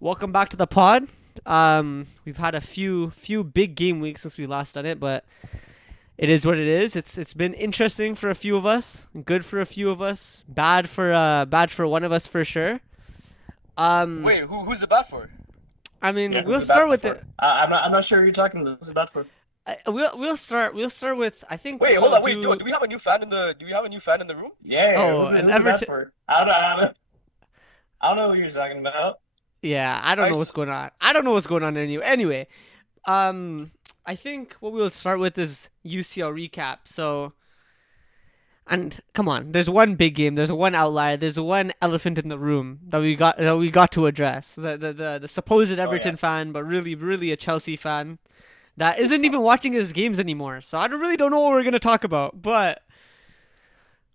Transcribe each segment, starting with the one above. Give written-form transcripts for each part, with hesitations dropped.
Welcome back to the pod. We've had a few big game weeks since we last done it, but it is what it is. It's been interesting for a few of us, good for a few of us, bad for one of us for sure. Um, Wait, who's the bat for? I mean, Yeah, who's we'll the bat start with for? it. I'm not sure who you're talking to. Who's the bat for? We'll start with. I think Wait, hold we'll on. Wait, do, do. do we have a new fan in the do we have a new fan in the room? Yeah, Oh, who's an the bat Everton. for? I don't know who you're talking about. Yeah, I don't know Nice. what's going on. I don't know what's going on anyway. Um, I think what we'll start with is UCL recap. So. And come on, there's one big game, there's one outlier, there's one elephant in the room that we got to address. The supposed Oh yeah. Everton fan, but really a Chelsea fan that isn't even watching his games anymore. So I really don't know what we're gonna talk about. But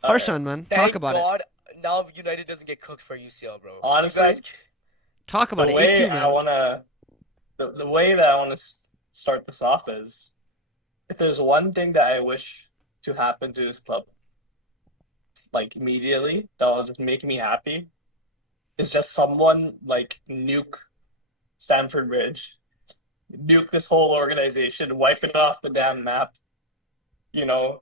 All right. Harshan, man, talk Thank about it. God now United doesn't get cooked for UCL, bro. You Honestly, guys, Talk the about it. 8-2, way I man. wanna the way that I wanna start this off is if there's one thing that I wish to happen to this club, like immediately, that will just make me happy, is just someone like nuke Stamford Bridge, nuke this whole organization, wipe it off the damn map, you know,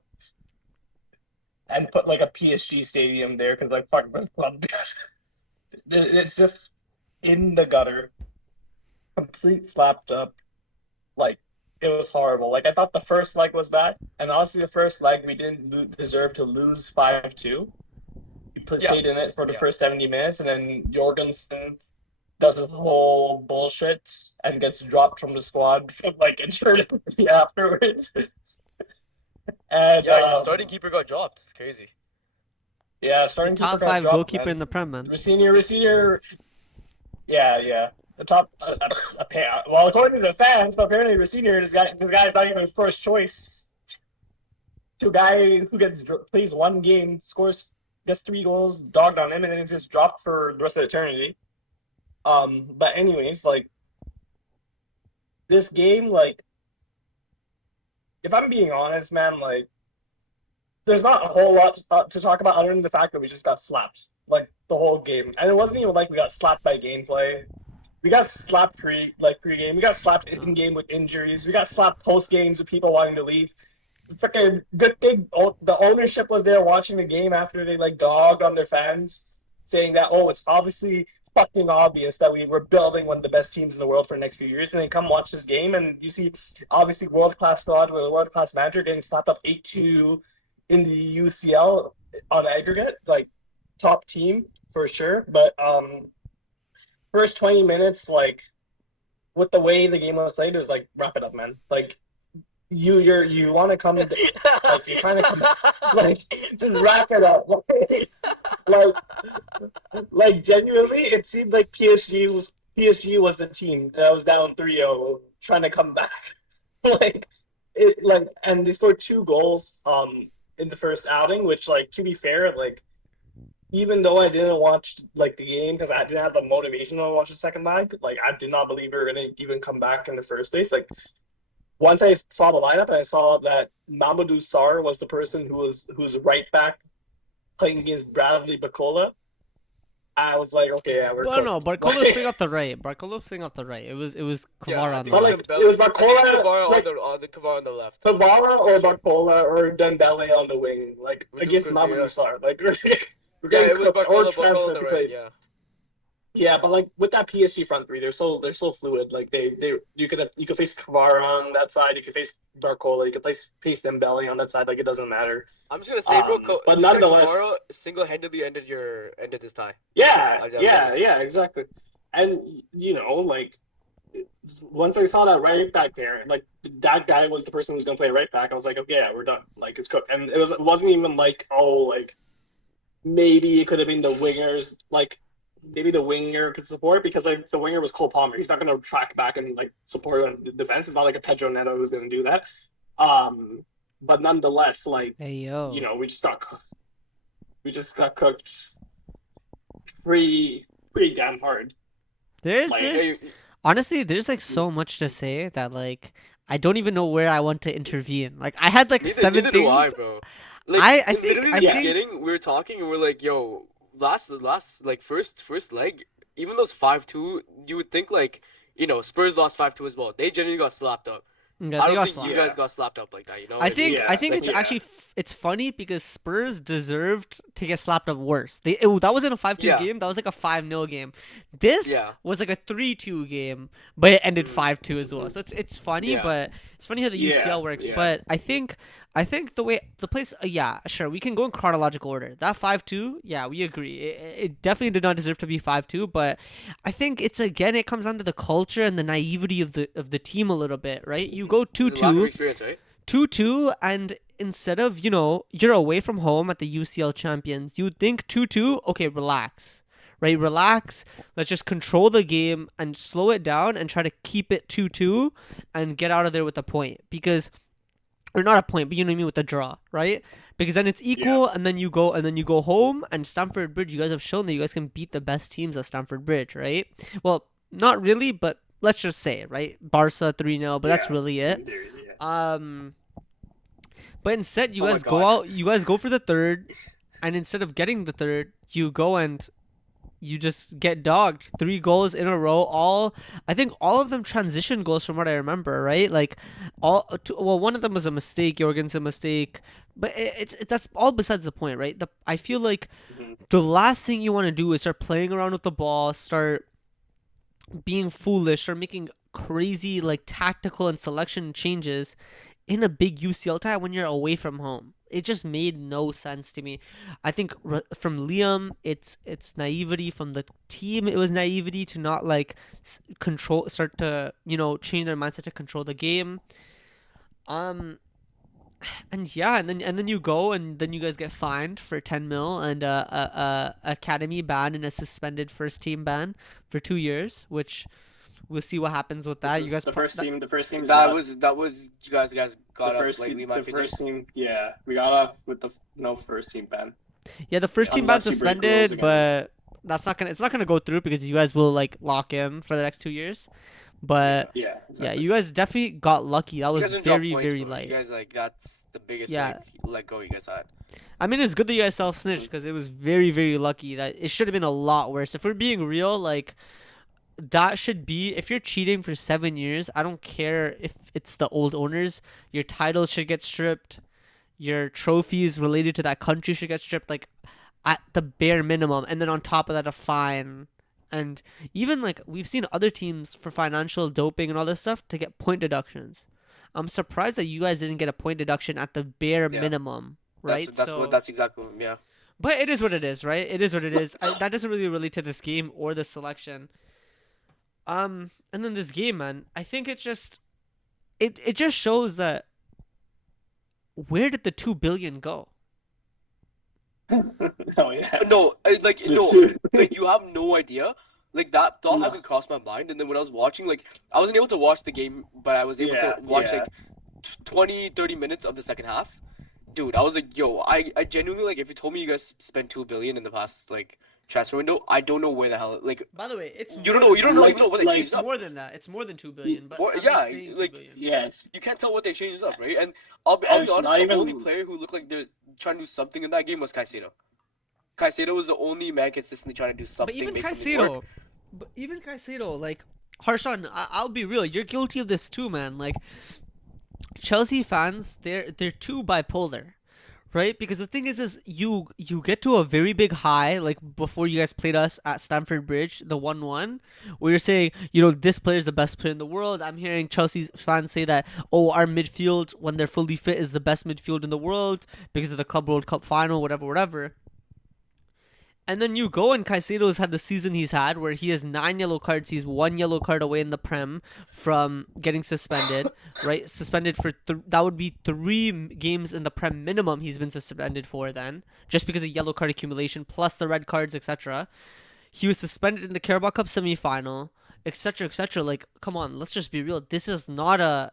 and put like a PSG stadium there because like fuck this club. It's just in the gutter, complete slapped up. Like it was horrible. Like I thought the first leg was bad, and honestly, the first leg we didn't deserve to lose 5-2. We yeah, stayed in it for the yeah, first 70 minutes, and then Jorgensen does his whole bullshit and gets dropped from the squad from like eternity afterwards. And yeah. Your starting keeper got dropped. It's crazy. yeah, The starting keeper top got five dropped, goalkeeper in man. the Prem, man. Receiver, yeah, yeah. The top, well, according to the fans, but apparently Rosenior, the guy's not even first choice. To a guy who plays one game, scores, gets 3 goals, dogged on him, and then he's just dropped for the rest of eternity. But anyways, like this game, like if I'm being honest, man, like there's not a whole lot to talk about other than the fact that we just got slapped like the whole game, and it wasn't even like we got slapped by gameplay. We got slapped pre-game. We got slapped Oh. in game with injuries. We got slapped post games with people wanting to leave. Freaking good thing. The ownership was there watching the game after they like dogged on their fans, saying that it's obviously fucking obvious that we were building one of the best teams in the world for the next few years. And then come watch this game and you see obviously world class squad with a world class manager getting slapped up 8-2 in the UCL on aggregate, like top team for sure. But first 20 minutes, like with the way the game was played, is like wrap it up, man. Like you want to come, like you're trying to come, like just wrap it up. like like genuinely, it seemed like PSG was the team that was down 3-0 trying to come back. like and they scored 2 goals in the first outing, which like to be fair, like even though I didn't watch like the game because I didn't have the motivation to watch the second leg, like I did not believe we were gonna even come back in the first place. Like once I saw the lineup and I saw that Mamadou Sarr was the person who's right back playing against Bradley Bacola, I was like, okay, yeah, we're Well, no, cooked. Barcolo's playing off the right. Barcolo's playing off the right. It was Yeah, Kvara I on the think but it's left. like it was I think it's Bacola, Kvara like on the Kvara on the left. Pavara or Sure. Barcola or Dembele on the wing, like With against Duka, Mamadou yeah. Sarr. Like we're Yeah, getting it was cooked or Barcola on transfer the to right. play. Yeah. Yeah, but like with that PSG front three, they're so fluid. Like they you could face Kvara on that side, you could face Barcola, you could face Dembele on that side. Like it doesn't matter. I'm just gonna say, bro. But This guy nonetheless, Kvara single-handedly ended this tie. yeah, I've done yeah, this. yeah, exactly. And like once I saw that right back there, like that guy was the person who was gonna play right back. I was like, okay, yeah, we're done. Like it's cooked. And it wasn't even like like maybe it could have been the wingers. Like maybe the winger could support because like the winger was Cole Palmer. He's not gonna track back and like support on the defense. It's not like a Pedro Neto who's gonna do that. Um, but nonetheless, like Hey yo, we just got cooked pretty damn hard. there's Like there's Hey, honestly there's like so much to say that like I don't even know where I want to intervene. Like I had like seven neither do I, things. bro. Like I I think literally in I the yeah, think beginning, we were talking and we're like, "Yo, last like first leg, even those 5-2, you would think like, Spurs lost 5-2 as well. They genuinely got slapped up. Yeah, I they don't got think you slapped. guys Yeah. got slapped up like that. You know what I I mean? think I Yeah, think it's yeah. actually it's funny because Spurs deserved to get slapped up worse. That wasn't a 5-2 Yeah, game. That was like a 5-0 game. This yeah, was like a 3-2 game, but it ended mm, 5-2 as well. So it's funny, yeah, but it's funny how the Yeah, UCL works. yeah. But I think the way the place, yeah, sure, we can go in chronological order. That 5-2, yeah, we agree. It definitely did not deserve to be 5-2, but I think it comes down to the culture and the naivety of the team a little bit, right? You go there's a lack of 2-2, experience, right? 2-2, and instead of, you're away from home at the UCL champions, you would think 2-2, okay, relax. Right, relax. Let's just control the game and slow it down and try to keep it 2-2 and get out of there with a point. Because or not a point, but you know what I mean, with the draw, right? Because then it's Yeah. equal, and then you go home, and Stamford Bridge. You guys have shown that you guys can beat the best teams at Stamford Bridge, right? Well, not really, but let's just say it, right? Barca 3-0, but that's Yeah. really it. There, yeah. Um, but instead, Oh my God. you guys go for the third, and instead of getting the third, you go and you just get dogged 3 goals in a row. I think all of them transition goals from what I remember, right? Like one of them was a mistake, Jorgensen mistake, but that's all besides the point, right? I feel like Mhm. the last thing you want to do is start playing around with the ball, start being foolish, start making crazy like tactical and selection changes in a big UCL tie when you're away from home. It just made no sense to me. I think from Liam, it's naivety. From the team, it was naivety to not like start to change their mindset to control the game. Um, and yeah, and then you go and then you guys get fined for 10 mil and a academy ban and a suspended first team ban for 2 years, which we'll see what happens with This that. You is guys the first team. The first team's That was you guys the got off first slightly, team. in my The opinion. first team. Yeah, we got off with the no first team ban. Yeah, the first team ban Unless you break rules suspended, again. but it's not gonna go through because you guys will like lock in for the next 2 years. Yeah, But yeah, yeah, exactly. you guys definitely got lucky. That You was guys didn't drop very points, very bro. You light. guys like that's the biggest Yeah, like let go you guys had. I mean it's good that you guys self snitched because it was very very lucky. That it should have been a lot worse. If we're being real, like that should be if you're cheating for 7 years. I don't care if it's the old owners. Your titles should get stripped. Your trophies related to that country should get stripped. Like at the bare minimum, and then on top of that a fine. And even like we've seen other teams for financial doping and all this stuff to get point deductions. I'm surprised that you guys didn't get a point deduction at the bare Yeah, minimum, that's right? that's what So that's exactly yeah. but it is what it is, right? It is what it is. That doesn't really relate to this game or the selection. And then this game, man, I think it just shows that where did the 2 billion go? Oh yeah. No, The no, two. like you have no idea. Like that thought No. hasn't crossed my mind. And then when I was watching, like I wasn't able to watch the game, but I was able to Yeah, watch yeah. like 20, 30 minutes of the second half. Dude, I was like, yo, I genuinely like if you told me you guys spent 2 billion in the past like transfer window, I don't know where the hell like By the way, it's you more don't know than you don't that. know Like, even know what they like, changed It's up. more than that. It's more than 2 billion, but Or I'm yeah, just saying two like billion. yeah, you can't tell what they changed up, right? And I'll be it's honest, not the only even. player who looked like they're trying to do something in that game was Caicedo. Caicedo was the only man consistently trying to do But something, make something work. Even Caicedo, like Harshan, I'll be real. You're guilty of this too, man. Like Chelsea fans, they're too bipolar, right? Because the thing is you get to a very big high, like before you guys played us at Stamford Bridge, the 1-1, where you're saying, this player is the best player in the world. I'm hearing Chelsea fans say that, oh, our midfield when they're fully fit is the best midfield in the world because of the Club World Cup final, whatever, whatever. And then you go and Caicedo's had the season he's had where he has 9 yellow cards. He's 1 yellow card away in the Prem from getting suspended, right? Suspended for that would be 3 games in the Prem minimum he's been suspended for then, just because of yellow card accumulation plus the red cards, etc. He was suspended in the Carabao Cup semifinal, etc., etc. Like, come on, let's just be real. This is not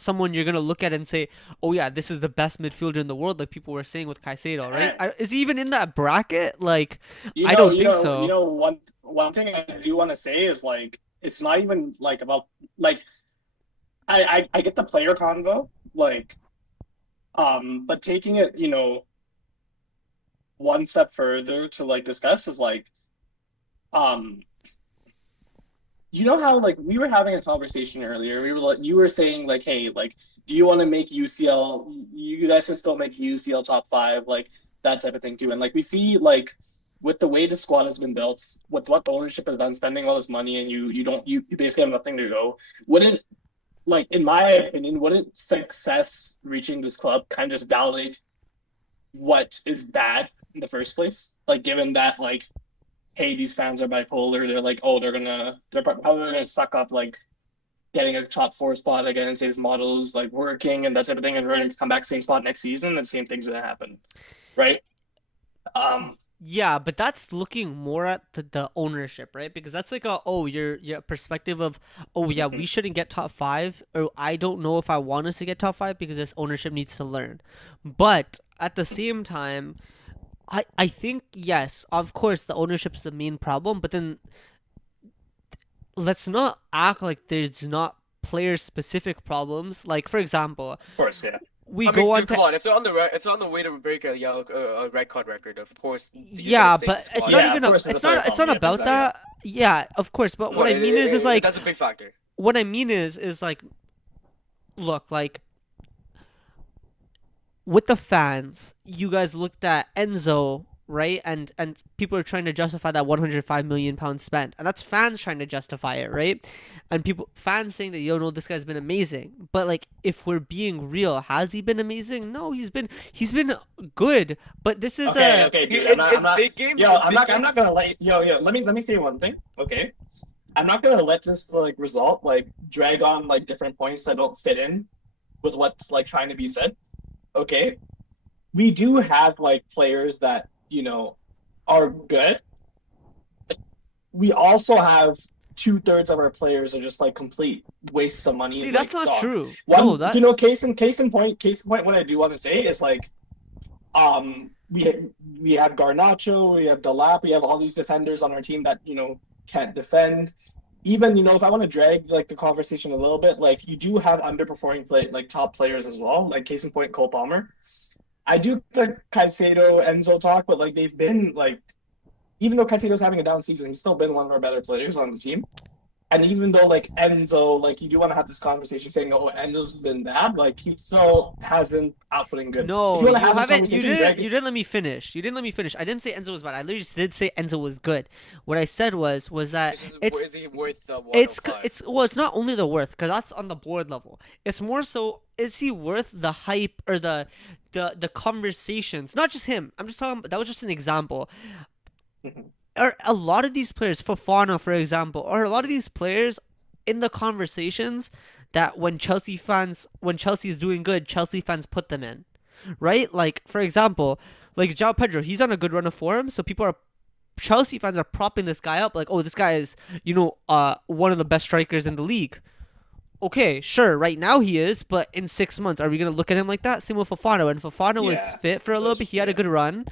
someone you're gonna look at and say, oh yeah, this is the best midfielder in the world, like people were saying with Caicedo, right? Is he even in that bracket? Like, You I know, don't you think know, you so. know. One thing I do want to say is like it's not even like about like I get the player convo like but taking it one step further to like discuss is like um you know how like we were having a conversation earlier. We were like, you were saying like, hey, like, do you want to make UCL? You guys can still make UCL top five, like that type of thing too. And like we see like with the way the squad has been built, with what the ownership has done, spending all this money, and you basically have nothing to go. Wouldn't like in my opinion, wouldn't success reaching this club kind of just validate what is bad in the first place? Like given that like hey, these fans are bipolar. They're like, oh, they're probably gonna suck up like getting a top four spot again and say this model is like working and that type of thing, and we're gonna come back same spot next season, and same thing's gonna happen, right? Um, Yeah, but that's looking more at the ownership, right? Because that's like a your perspective of oh yeah, we shouldn't get top five, or I don't know if I want us to get top five because this ownership needs to learn. But at the same time, I think yes, of course the ownership's the main problem, but then let's not act like there's not player specific problems. Like for example, of course, yeah, we I mean, go on dude, to come on. If they're on the way to break a red card record, of course you're gonna yeah, say the but it's squad. not yeah. even Of course, it's a player it's problem. not Yeah, about exactly. Yeah, that. Yeah, of course, but No, what I mean is like that's a big factor. what I mean is like look, like with the fans, you guys looked at Enzo, right? And people are trying to justify that 105 million pounds spent, and that's fans trying to justify it, right? And people fans saying that yo, no, this guy's been amazing, but like if we're being real, has he been amazing? No, he's been good, but this is okay, a okay, dude. I'm In not. big games, Yo, in big I'm not games, gonna let yo. Let me say one thing. Okay, I'm not gonna let this like result like drag on like different points that don't fit in with what's like trying to be said. Okay, we do have like players that are good. We also have two-thirds of our players are just like complete wastes of money. see, Like that's not dog. true. No, One, that case in point. What I do want to say is like, we have Garnacho, we have Delap, we have all these defenders on our team that can't defend. Even if I want to drag like the conversation a little bit, like you do have underperforming like top players as well. Like case in point, Cole Palmer. I do the Caicedo Enzo talk, but like they've been like, even though Caicedo's having a down season, he's still been one of our better players on the team. And even though like Enzo, like you do want to have this conversation saying, oh, Enzo's been bad, like he still has been outputting good. If no, you want to you have this haven't. conversation, drag You it. didn't let me finish. You didn't let me finish. I didn't say Enzo was bad. I literally just did say Enzo was good. What I said was that it's is he worth the it's 105? it's well, it's not only the worth because that's on the board level. It's more so is he worth the hype or the conversations? Not just him. I'm just talking. That was just an example. Are a lot of these players, Fofana for example, or a lot of these players in the conversations that when Chelsea is doing good, Chelsea fans put them in, right? Like for example, like João Pedro, he's on a good run of form, so people are Chelsea fans are propping this guy up like, oh, this guy is one of the best strikers in the league. Okay, sure, right now he is, but in 6 months, are we gonna look at him like that? Same with Fofana. When Fofana was Yeah, fit for a little bit, he had a yeah. good run.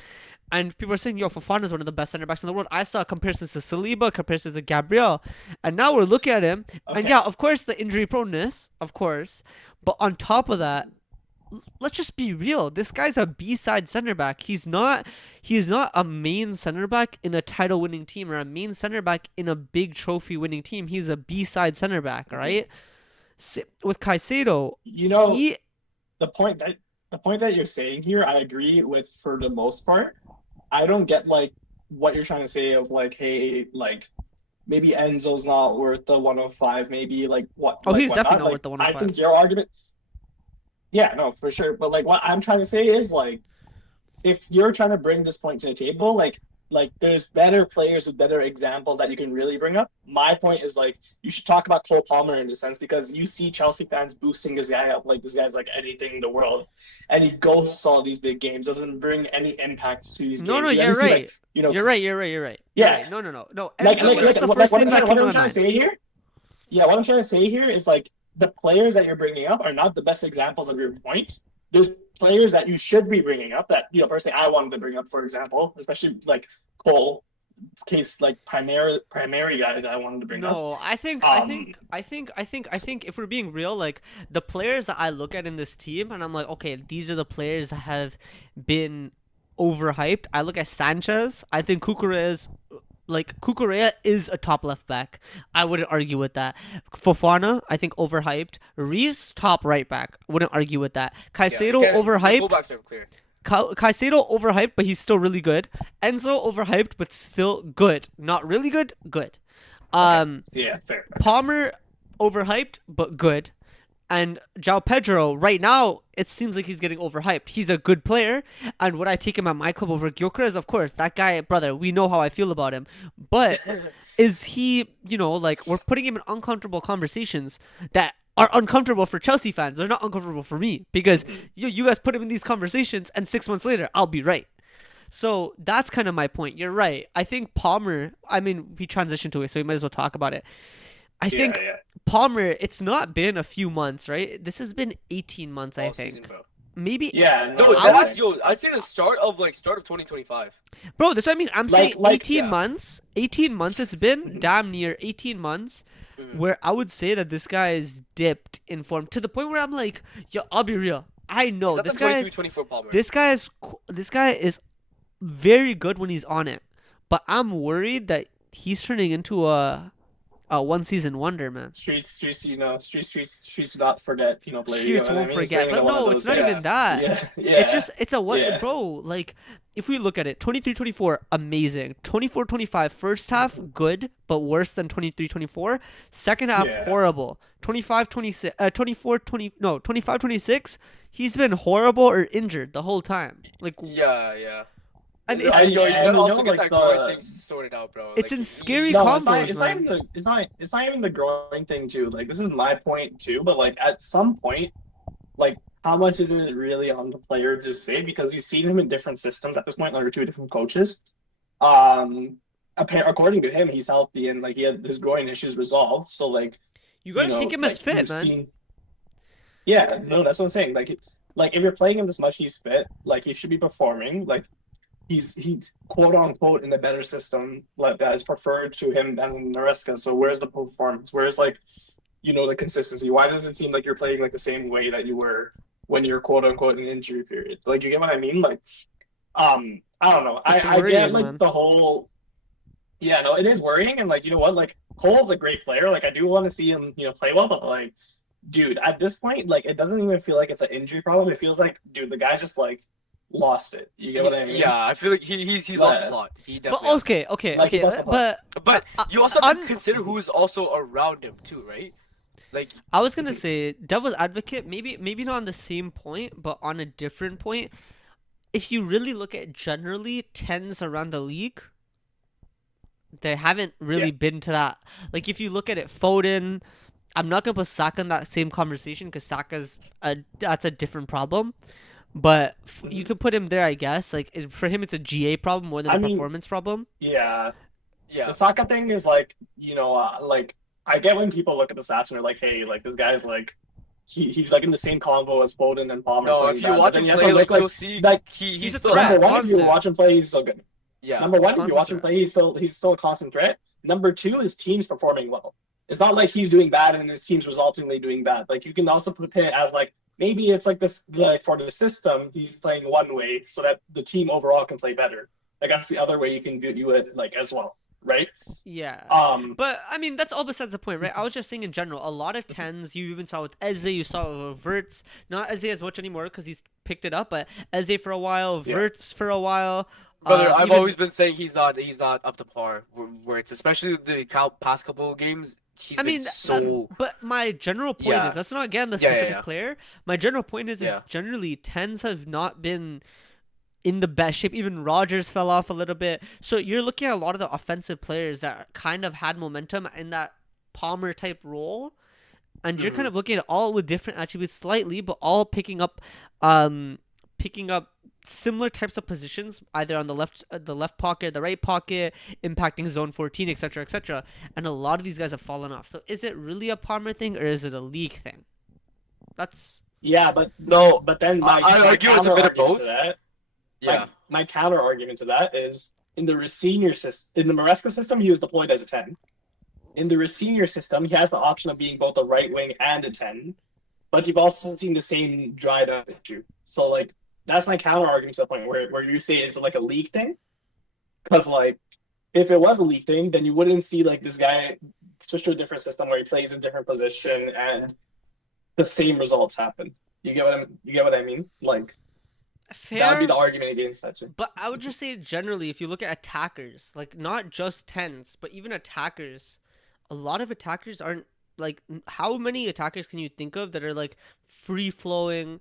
And people are saying, yo, Fofana is one of the best center backs in the world. I saw comparisons to Saliba, comparisons to Gabriel. And now we're looking at him. And Okay. yeah, of course, the injury proneness, of course. But on top of that, let's just be real. This guy's a B-side center back. He's not a main center back in a title winning team or a main center back in a big trophy winning team. He's a B-side center back, Mhm. right? With Caicedo, You know, he the point that you're saying here, I agree with for the most part. I don't get like what you're trying to say of like, hey, like maybe Enzo's not worth the 105, maybe oh, he's definitely whatnot. not worth Like the I 105. think your argument, yeah, no, for sure. But like what I'm trying to say is like if you're trying to bring this point to the table, like there's better players with better examples that you can really bring up. My point is like you should talk about Cole Palmer in the sense because you see Chelsea fans boosting this guy up like this guy's like anything in the world, and he ghosts all these big games, doesn't bring any impact to these No, no, games. You you're ever see like right. You're right. You're right. You're right. You're yeah, right. No, no, no, no. like Enzo was just the first name that what came to I'm my trying to mind. say here. Yeah, what I'm trying to say here is like the players that you're bringing up are not the best examples of your point. There's players that you should be bringing up that personally I wanted to bring up, for example, especially like Cole, case like primary guy that I wanted to bring up. No, Um, I think if we're being real, like the players that I look at in this team, and I'm like, okay, these are the players that have been overhyped. I look at Sanchez. I think Kukura is Like Kukurea is a top left back. I wouldn't argue with that. Fofana, I think overhyped. Reese, top right back. Wouldn't argue with that. Yeah, it Caicedo can't, the overhyped. fullbacks are clear. Caicedo overhyped, but he's still really good. Enzo overhyped, but still good. Not really good, good. Okay. Um, Yeah, fair. Palmer overhyped, but good. And João Pedro, right now, it seems like he's getting overhyped. He's a good player, and would I take him at my club over Gyökeres? Of course, that guy, brother, we know how I feel about him. But is he, like, we're putting him in uncomfortable conversations that are uncomfortable for Chelsea fans. They're not uncomfortable for me because you guys put him in these conversations, and 6 months later, I'll be right. So that's kind of my point. You're right. I think Palmer, I mean, we transitioned to it, so we might as well talk about it. I think Yeah. Palmer, it's not been a few months, right? This has been 18 months, I All think. season, bro. Maybe, Yeah, No, no, I'd say the start of 2025. bro, that's what I mean. I'm saying 18 yeah. months. 18 months it's been, Mhm. damn near 18 months, Mhm. where I would say that this guy is dipped in form to the point where I'm like, yo, I'll be real. I know He's not this the guy 23, is 24 Palmer. this guy is very good when he's on it, but I'm worried that he's turning into a one season wonder, man. Streets, streets do not forget Pinot Blair. You know Streets what I won't mean? He's forget. turning But into one of no, it's those not guys. even that. Yeah. It's a what, Yeah. bro, like if we look at it, 23-24 amazing. 24-25 first half good, but worse than 23-24. Second half Yeah. horrible. 25-26 no, 25-26 he's been horrible or injured the whole time. Like Yeah. and Yo, it's you And gotta you also know, get like that groin the thing sorted out, bro. it's Like, in he- scary no, combos, it's not man. even it's not even the growing thing too. Like this is my point too, but like at some point, like how much is it really on the player to say? Because we've seen him in different systems at this point under two different coaches. Um, according to him, he's healthy and like he had his groin issues resolved. So like You gotta take him as like fit, you've man. seen, yeah, no, that's what I'm saying. Like if you're playing him this much, he's fit. Like he should be performing. Like he's quote unquote in a better system like that is preferred to him than Nareska. So where's the performance? Where's like the consistency? Why does it seem like you're playing like the same way that you were when you're quote unquote in the injury period? Like you get what I mean? Like I don't know. It's I get worrying, like man. the whole yeah, no, it is worrying and like you know what? Like Cole's a great player. Like I do want to see him, play well, but like dude, at this point, like it doesn't even feel like it's an injury problem. It feels like, dude, the guy's just like lost it. You get what I mean? Yeah, I feel like he's lost the But plot. He But definitely has. like he's lost the plot. but You also have to un- consider who's also around him too, right? Like, I was gonna say devil's advocate, maybe not on the same point, but on a different point. If you really look at generally tens around the league, they haven't really Yeah. been to that. Like if you look at it, Foden, I'm not gonna put Saka in that same conversation because that's a different problem. But you could put him there, I guess. Like for him, it's a GA problem more than I a mean, performance problem. yeah. yeah, The Saka thing is like, like I get when people look at the stats and they're like, hey, like this guy's like he's like in the same convo as Foden and Palmer no, playing if you bad. But watch then him you have play, to look like like you'll see, like he's He's a still threat. number one, if you constant. watch him play, he's so good. yeah, Number one, if you Constant watch him threat. play, he's still a constant threat. Number two, his team's performing well. It's not like he's doing bad and his team's resultingly doing bad. Like you can also put it as like maybe it's like this like for the system he's playing one way so that the team overall can play better. Like that's the other way you can do it like as well, right? Yeah. Um, But I mean, that's all besides the point, right? I was just saying in general, a lot of tens you even saw with Eze, you saw with Verts. Not Eze as much anymore because he's picked it up, but Eze for a while, Yeah. Verts for a while. brother. I've Even always been saying he's not up to par. Where it's especially the past couple of games, he's I been mean, so but my general point Yeah. is that's not again the Yeah, yeah, specific yeah. player. My general point is Yeah. generally tens have not been in the best shape. Even Rogers fell off a little bit. So you're looking at a lot of the offensive players that kind of had momentum in that Palmer type role, and you're kind Mhm. of looking at all with different attributes slightly, but all picking up similar types of positions, either on the left pocket, the right pocket, impacting zone 14, etc., etc. And a lot of these guys have fallen off. So is it really a Palmer thing or is it a league thing? That's yeah, but No, then my I my argue it's a counter bit of argument to both. that Yeah, my counter argument to that is in the senior system in the Maresca system he was deployed as a 10. In the senior system he has the option of being both a right wing and a 10, but you've also seen the same dried up issue. So like that's my counter argument to the point where you say it's like a league thing because like if it was a league thing, then you wouldn't see like this guy switch to a different system where he plays a different position and the same results happen. You get what I mean? Like that would be Fair, the argument against that too. but I would just say generally, if you look at attackers, like not just tens, but even attackers, a lot of attackers aren't like how many attackers can you think of that are like free flowing,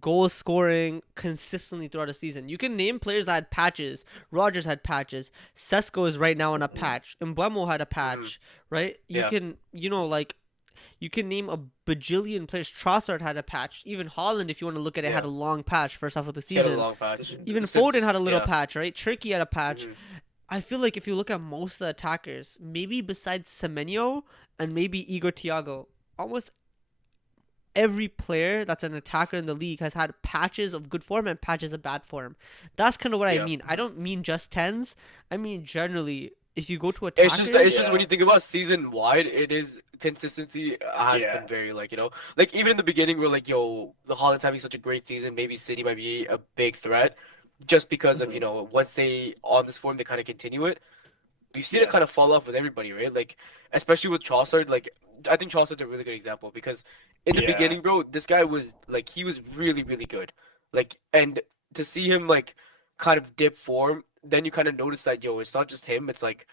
goal scoring consistently throughout a season? You can name players that had patches. Rogers had patches. Sesko is right now on a patch. Mbuemo had a Mm-hmm. patch, right? You Yeah. can, like you can name a bajillion players. Trossard had a patch. Even Holland, if you want to look at it, had Yeah. a long patch first half of the He had a season. long patch Even Foden since. had a little Yeah. patch, right? Turkey had a patch. Mm-hmm. I feel like if you look at most of the attackers, maybe besides Semenyo and maybe Igor Thiago, almost every player that's an attacker in the league has had patches of good form and patches of bad form. That's kind of what I Yeah. mean. I don't mean just tens. I mean generally, if you go to It's attackers, just when Yeah. you think about season wide, it is consistency has been Yeah. very like like even in the beginning we're like yo the Holland's having such a great season, maybe City might be a big threat, just because of Mhm. once they on this form they kind of continue it. We've seen it Yeah. kind of fall off with everybody, right? Like especially with Trossard, like I think Trossard's a really good example because in the Yeah. beginning, bro, this guy was like he was really really good, like and to see him like kind of dip form, then you kind of notice that yo it's not just him, it's like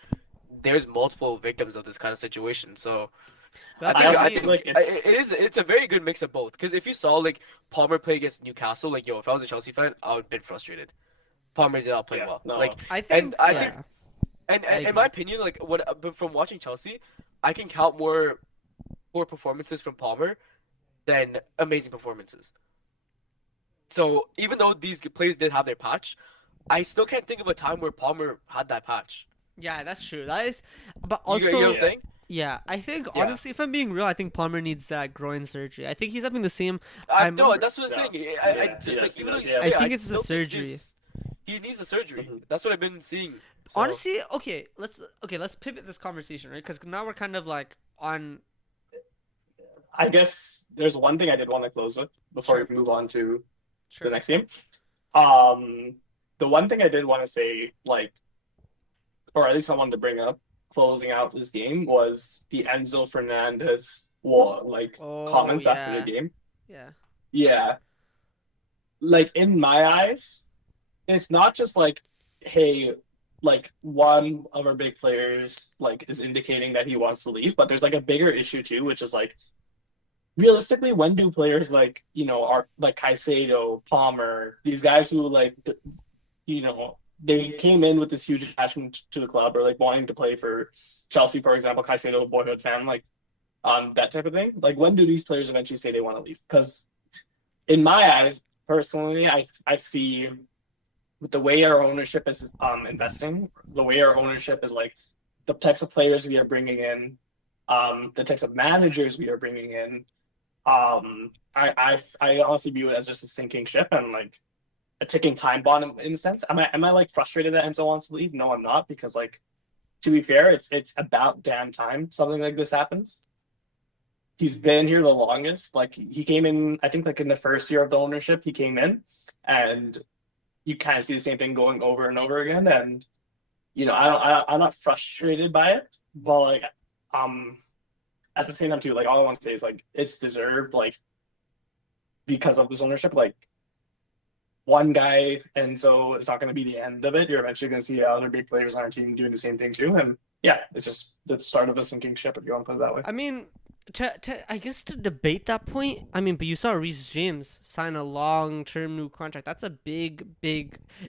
there's multiple victims of this kind of situation. So that's I what I also I feel mean. like think it's it's a very good mix of both. Because if you saw like Palmer play against Newcastle, like yo, if I was a Chelsea fan, I would have been frustrated. Palmer did not play yeah, well. no. Like, I and think I think, yeah, I and in my agree. opinion, like what but from watching Chelsea, I can count more poor performances from Palmer than amazing performances. So even though these players did have their patch, I still can't think of a time where Palmer had that patch. Yeah, that's true. That is, but You know what I'm also, Yeah. saying? yeah, I think Yeah. honestly, if I'm being real, I think Palmer needs that groin surgery. I think he's having the same. I I no, remember. that's what I'm saying. No. Yeah, he Like does. He even though does. he's Yeah. I fit, think I it's a still think surgery. he needs a surgery. Mhm. That's what I've been seeing. So Honestly, let's pivot this conversation, right? Because now we're kind of like on. I guess there's one thing I did want to close with before Sure, we move on to the sure. next game. Um, the one thing I did want to say, like, or at least I wanted to bring up closing out this game was the Enzo Fernandez like Oh comments after the yeah, game. yeah. Yeah, like in my eyes, it's not just like, hey, like one of our big players like is indicating that he wants to leave, but there's like a bigger issue too, which is like realistically, when do players like are like Caicedo, Palmer, these guys who like they came in with this huge attachment to the club or like wanting to play for Chelsea, for example, Caicedo, boyhood Sam, like that type of thing. Like when do these players eventually say they want to leave? Because in my eyes, personally, I see with the way our ownership is investing, the way our ownership is like the types of players we are bringing in, the types of managers we are bringing in. I honestly view it as just a sinking ship and like a ticking time bomb in a sense. Am I like frustrated that Enzo wants to leave? No, I'm not because like to be fair, it's about damn time something like this happens. He's been here the longest. Like he came in, I think like in the first year of the ownership, he came in, and you kind of see the same thing going over and over again. And I'm not frustrated by it, but like um at the same time too, like all I want to say is like it's deserved, like because of this ownership. Like one guy, and so it's not going to be the end of it. You're eventually going to see other big players on our team doing the same thing too. And yeah, it's just the start of a sinking ship, if you want to put it that way. I mean, to I guess to debate that point, I mean, but you saw Reece James sign a long-term new contract. That's a big.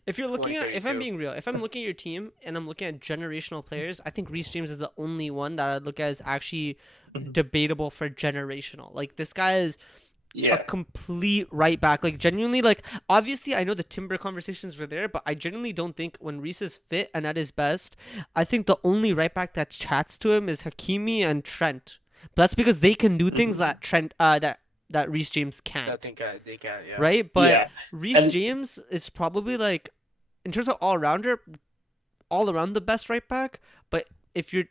If you're looking at, if I'm 2032. being real, if I'm looking at your team and I'm looking at generational players, I think Reece James is the only one that I'd look at as actually Mhm. debatable for generational. Like this guy is a Yeah. complete right back. Like genuinely, like obviously I know the Timber conversations were there, but I genuinely don't think when Reese is fit and at his best, I think the only right back that chats to him is Hakimi and Trent. But that's because they can do things Mhm. that that Reese James I can't. think they can, yeah. Right? But Yeah. Reese And James is probably like in terms of all rounder, all around the best right back. But if you're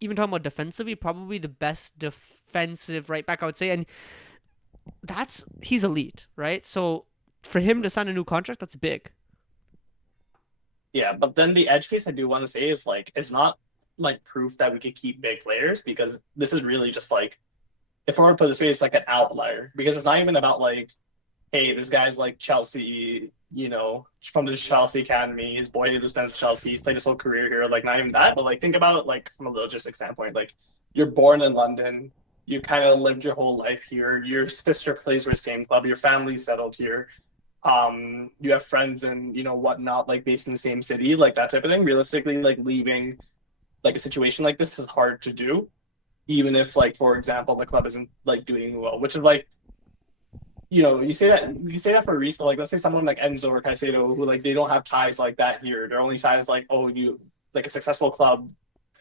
even talking about defensively, probably the best defensive right back I would say. And he's elite, right? So for him to sign a new contract, that's big. Yeah, but then the edge case I do want to say is like it's not like proof that we could keep big players because this is really just like if we're to put it this way, it's like an outlier because it's not even about like, hey, this guy's like Chelsea, from the Chelsea academy, his boy has been at Chelsea, he's played his whole career here. Like not even that, but like think about it like from a logistics standpoint. Like you're born in London, you kind of lived your whole life here. Your sister plays for the same club, your family's settled here. You have friends and whatnot, like based in the same city, like that type of thing. Realistically, like leaving like a situation like this is hard to do, even if like for example the club isn't like doing well, which is like you say that for a reason. Like let's say someone like Enzo or Caicedo who like they don't have ties like that here. They're only ties like you like a successful club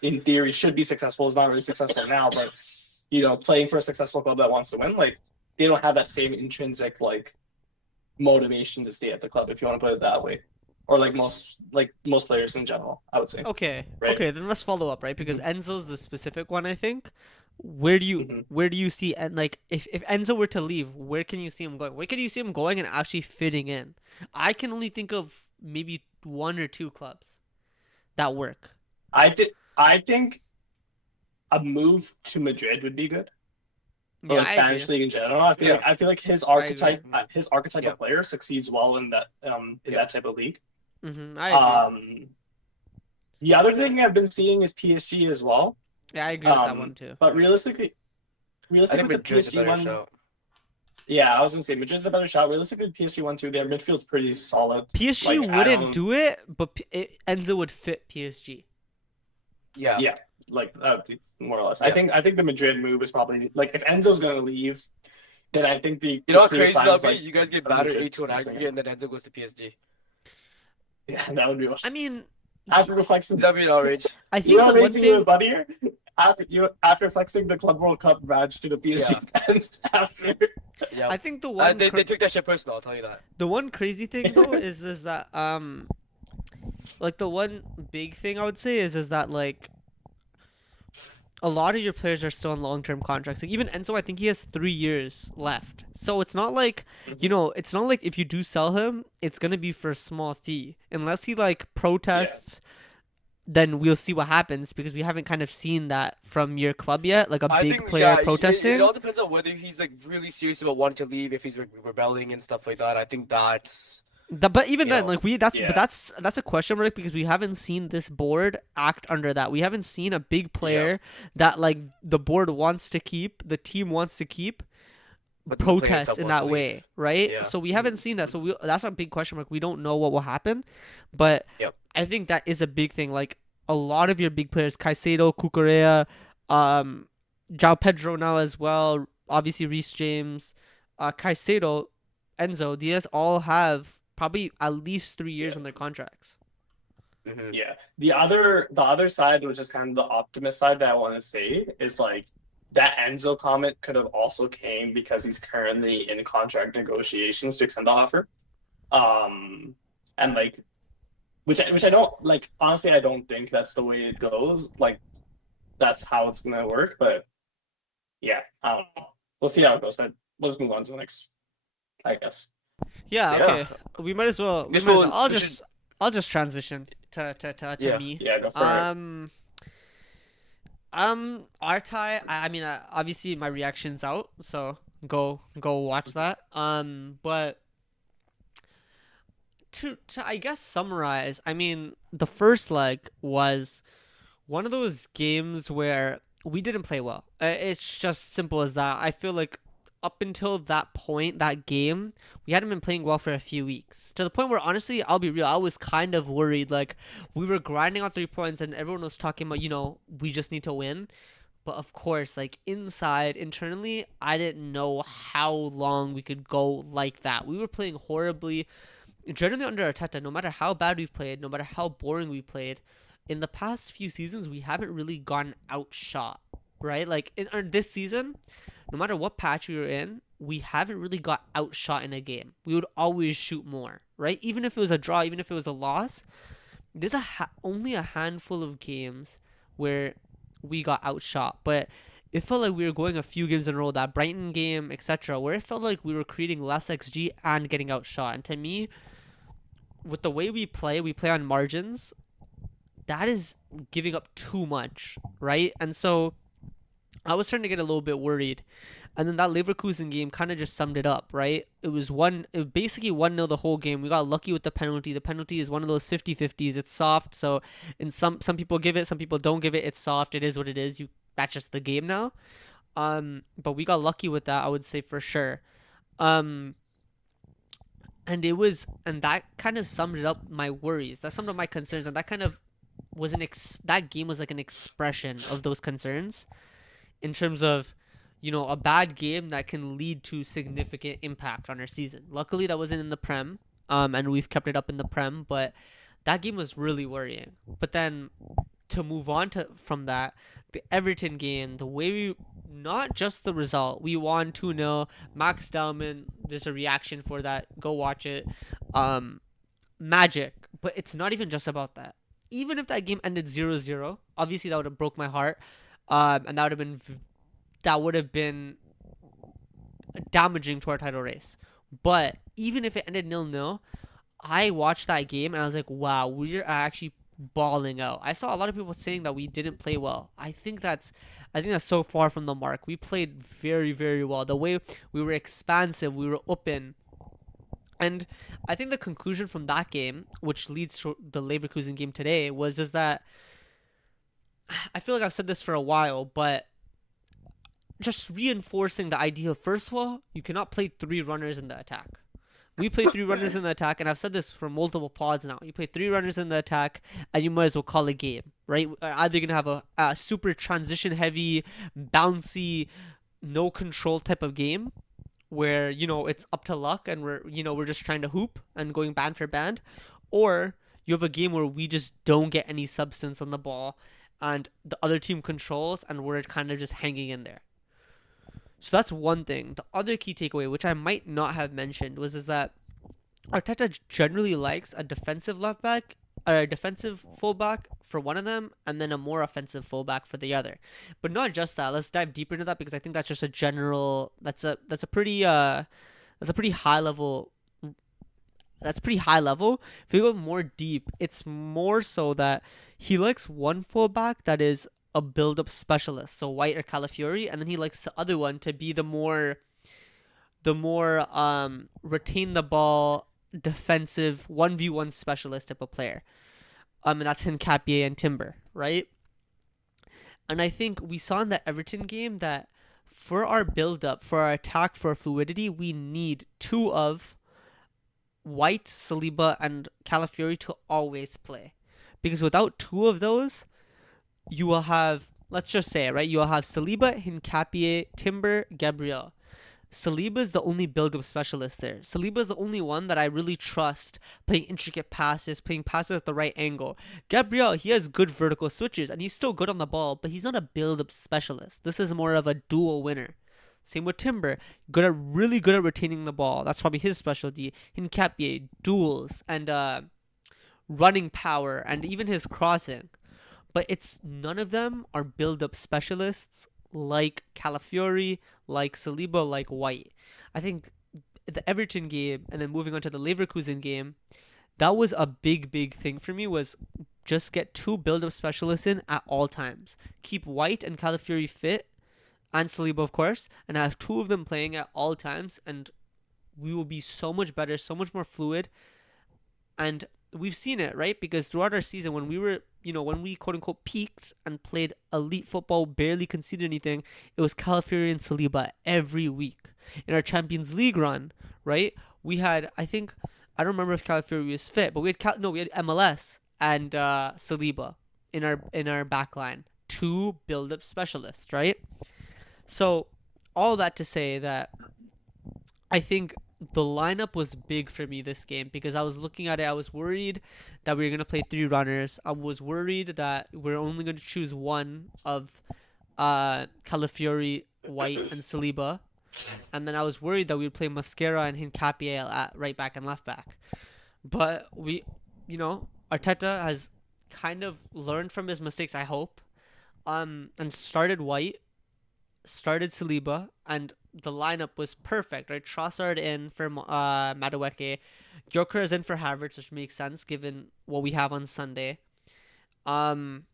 in theory should be successful. Is not really successful now, but playing for a successful club that wants to win, like they don't have that same intrinsic like motivation to stay at the club if you want to put it that way, or like most players in general, I would say, Okay, right? okay, then let's follow up, right? Because Mm-hmm. Enzo's the specific one, I think. Where do you Mm-hmm. where do you see and like if Enzo were to leave, where can you see him going? Where can you see him going and actually fitting in? I can only think of maybe one or two clubs that work. I think a move to Madrid would be good, or Yeah, like I agree. Spanish league in general. I feel like his I agree. archetype his archetype Yeah. of player succeeds well in Yeah. that type of league. I agree. Um, the other thing I've been seeing is PSG as well. Yeah, I agree with that one too. But Mm. I realistically think with the Madrid's a PSG better one, shout. yeah, I was gonna say Madrid's a better shot. Realistically, with PSG one too, their midfield's pretty solid. PSG Like I wouldn't don't, do it, but Enzo would fit PSG. Yeah. yeah, like it's more or less. I Yeah. think I think the Madrid move is probably like if Enzo's gonna leave, then I think the You know the how clear crazy sign that'll is be? like You guys get battered Madrid's 8-2 on gonna swing aggregate, him. and then Enzo goes to PSG. Yeah, that would be I mean, after flexing. That'd be an outrage. I You think know the what one makes it even thing funnier? After flexing the Club World Cup badge to the PSG Yeah. fans after. Yeah. I think They took that shit personal, I'll tell you that. the one crazy thing though is that like the one big thing I would say is that like a lot of your players are still on long-term contracts. Like even Enzo, I think he has 3 years left. So it's not like, Mhm. it's not like if you do sell him, it's gonna be for a small fee. Unless he like Yeah. protests, then we'll see what happens because we haven't kind of seen that from your club yet, like a I big think, player yeah, it protesting. all depends on whether he's like really serious about wanting to leave, if he's rebelling and stuff like that. I think that's, But even you then, know, like we that's but Yeah. that's a question mark because we haven't seen this board act under that. We haven't seen a big yeah, player that like the board wants to keep, the team wants to keep, but then the player protest itself in wants to that leave. way, right? Yeah. So we haven't seen that. So that's a big question mark. We don't know what will happen, but Yep. I think that is a big thing. Like a lot of your big players, Caicedo, Cucurella, um, João Pedro now as well. Obviously, Reece James, Caicedo, Enzo, these all have probably at least 3 years Yeah. on their contracts. Hmm. Yeah. The other side, which is kind of the optimist side that I want to say, is like that Enzo comment could have also came because he's currently in contract negotiations to extend the offer. Um, and like which I don't like. Honestly, I don't think that's the way it goes. Like that's how it's gonna work. But yeah, I don't know. We'll see how it goes. But let's move on to the next, I guess. Yeah. Yeah. Okay. We might as well. We Guess might as well. we should. I'll just transition to Yeah. me. Yeah, go for it. Artai. I mean, obviously my reaction's out, so go watch that. But to I guess summarize, I mean, the first leg was one of those games where we didn't play well. It's just simple as that. I feel like up until that point, that game, we hadn't been playing well for a few weeks. To the point where, honestly, I'll be real, I was kind of worried. Like, we were grinding on 3 points, and everyone was talking about, we just need to win. But of course, like internally, I didn't know how long we could go like that. We were playing horribly. Generally under Arteta, no matter how bad we've played, no matter how boring we played, in the past few seasons we haven't really gone outshot, right? Like this season, no matter what patch we were in, we haven't really got outshot in a game. We would always shoot more, right? Even if it was a draw, even if it was a loss, there's only a handful of games where we got outshot, but it felt like we were going a few games in a row, that Brighton game, etc., where it felt like we were creating less XG and getting outshot. And to me, with the way we play on margins. That is giving up too much, right? And so I was starting to get a little bit worried. And then that Leverkusen game kind of just summed it up, right? It was basically 1-0 the whole game. We got lucky with the penalty. The penalty is one of those 50-50s. It's soft, so and some people give it, some people don't give it. It's soft. It is what it is. That's just the game now. But we got lucky with that, I would say for sure. Um and that kind of summed it up my worries. That summed up my concerns, and that kind of that game was like an expression of those concerns in terms of, a bad game that can lead to significant impact on our season. Luckily, that wasn't in the Prem, and we've kept it up in the Prem, but that game was really worrying. But then to move on from that, the Everton game, the way not just the result, we won 2-0. Max Dellman, there's a reaction for that. Go watch it. Magic. But it's not even just about that. Even if that game ended 0-0, obviously that would have broke my heart. And that would have been damaging to our title race. But even if it ended 0-0, I watched that game and I was like, wow, we're actually balling out. I saw a lot of people saying that we didn't play well. I think that's so far from the mark. We played very, very well. The way we were expansive, we were open. And I think the conclusion from that game, which leads to the Leverkusen game today, is that I feel like I've said this for a while, but just reinforcing the idea of, first of all, you cannot play three runners in the attack. We play three runners in the attack, and I've said this for multiple pods now. You play three runners in the attack, and you might as well call it game, right? Either you're going to have a super transition-heavy, bouncy, no-control type of game, where, it's up to luck, and we're just trying to hoop and going band for band, or you have a game where we just don't get any substance on the ball, and the other team controls, and we're kind of just hanging in there. So that's one thing. The other key takeaway, which I might not have mentioned, is that Arteta generally likes a defensive left back, or a defensive fullback for one of them, and then a more offensive fullback for the other. But not just that. Let's dive deeper into that, because I think that's just a general. That's a pretty high level. That's pretty high level. If we go more deep, it's more so that he likes one fullback that is a build-up specialist, so White or Calafiori, and then he likes the other one to be the more retain the ball, defensive 1v1 specialist type of player. And that's Hincapié and Timber, right? And I think we saw in the Everton game that for our build-up, for our attack, for our fluidity, we need two of White, Saliba, and Calafiori to always play. Because without two of those, you will have, let's just say, right? You will have Saliba, Hincapié, Timber, Gabriel. Saliba is the only build-up specialist there. Saliba is the only one that I really trust playing intricate passes, playing passes at the right angle. Gabriel, he has good vertical switches, and he's still good on the ball, but he's not a build-up specialist. This is more of a dual winner. Same with Timber, really good at retaining the ball. That's probably his specialty. Hincapié, duels, and running power, and even his crossing. But none of them are build-up specialists like Calafiori, like Saliba, like White. I think the Everton game, and then moving on to the Leverkusen game, that was a big, big thing for me, was just get two build-up specialists in at all times. Keep White and Calafiori fit, and Saliba, of course, and have two of them playing at all times, and we will be so much better, so much more fluid. And we've seen it, right? Because throughout our season, when we quote unquote peaked and played elite football, barely conceded anything, it was Calafiori and Saliba every week. In our Champions League run, right? We had, I don't remember if Calafiori was fit, but we had MLS and Saliba in our back line. Two build-up specialists, right? So all that to say that I think the lineup was big for me this game, because I was looking at it. I was worried that we were going to play three runners. I was worried that we're only going to choose one of Calafiori, White, and Saliba. And then I was worried that we would play Mascara and Hincapié at right back and left back. But Arteta has kind of learned from his mistakes, I hope, and started White, started Saliba, and the lineup was perfect, right? Trossard in for Madueke, Gyökeres in for Havertz, which makes sense given what we have on Sunday. Um,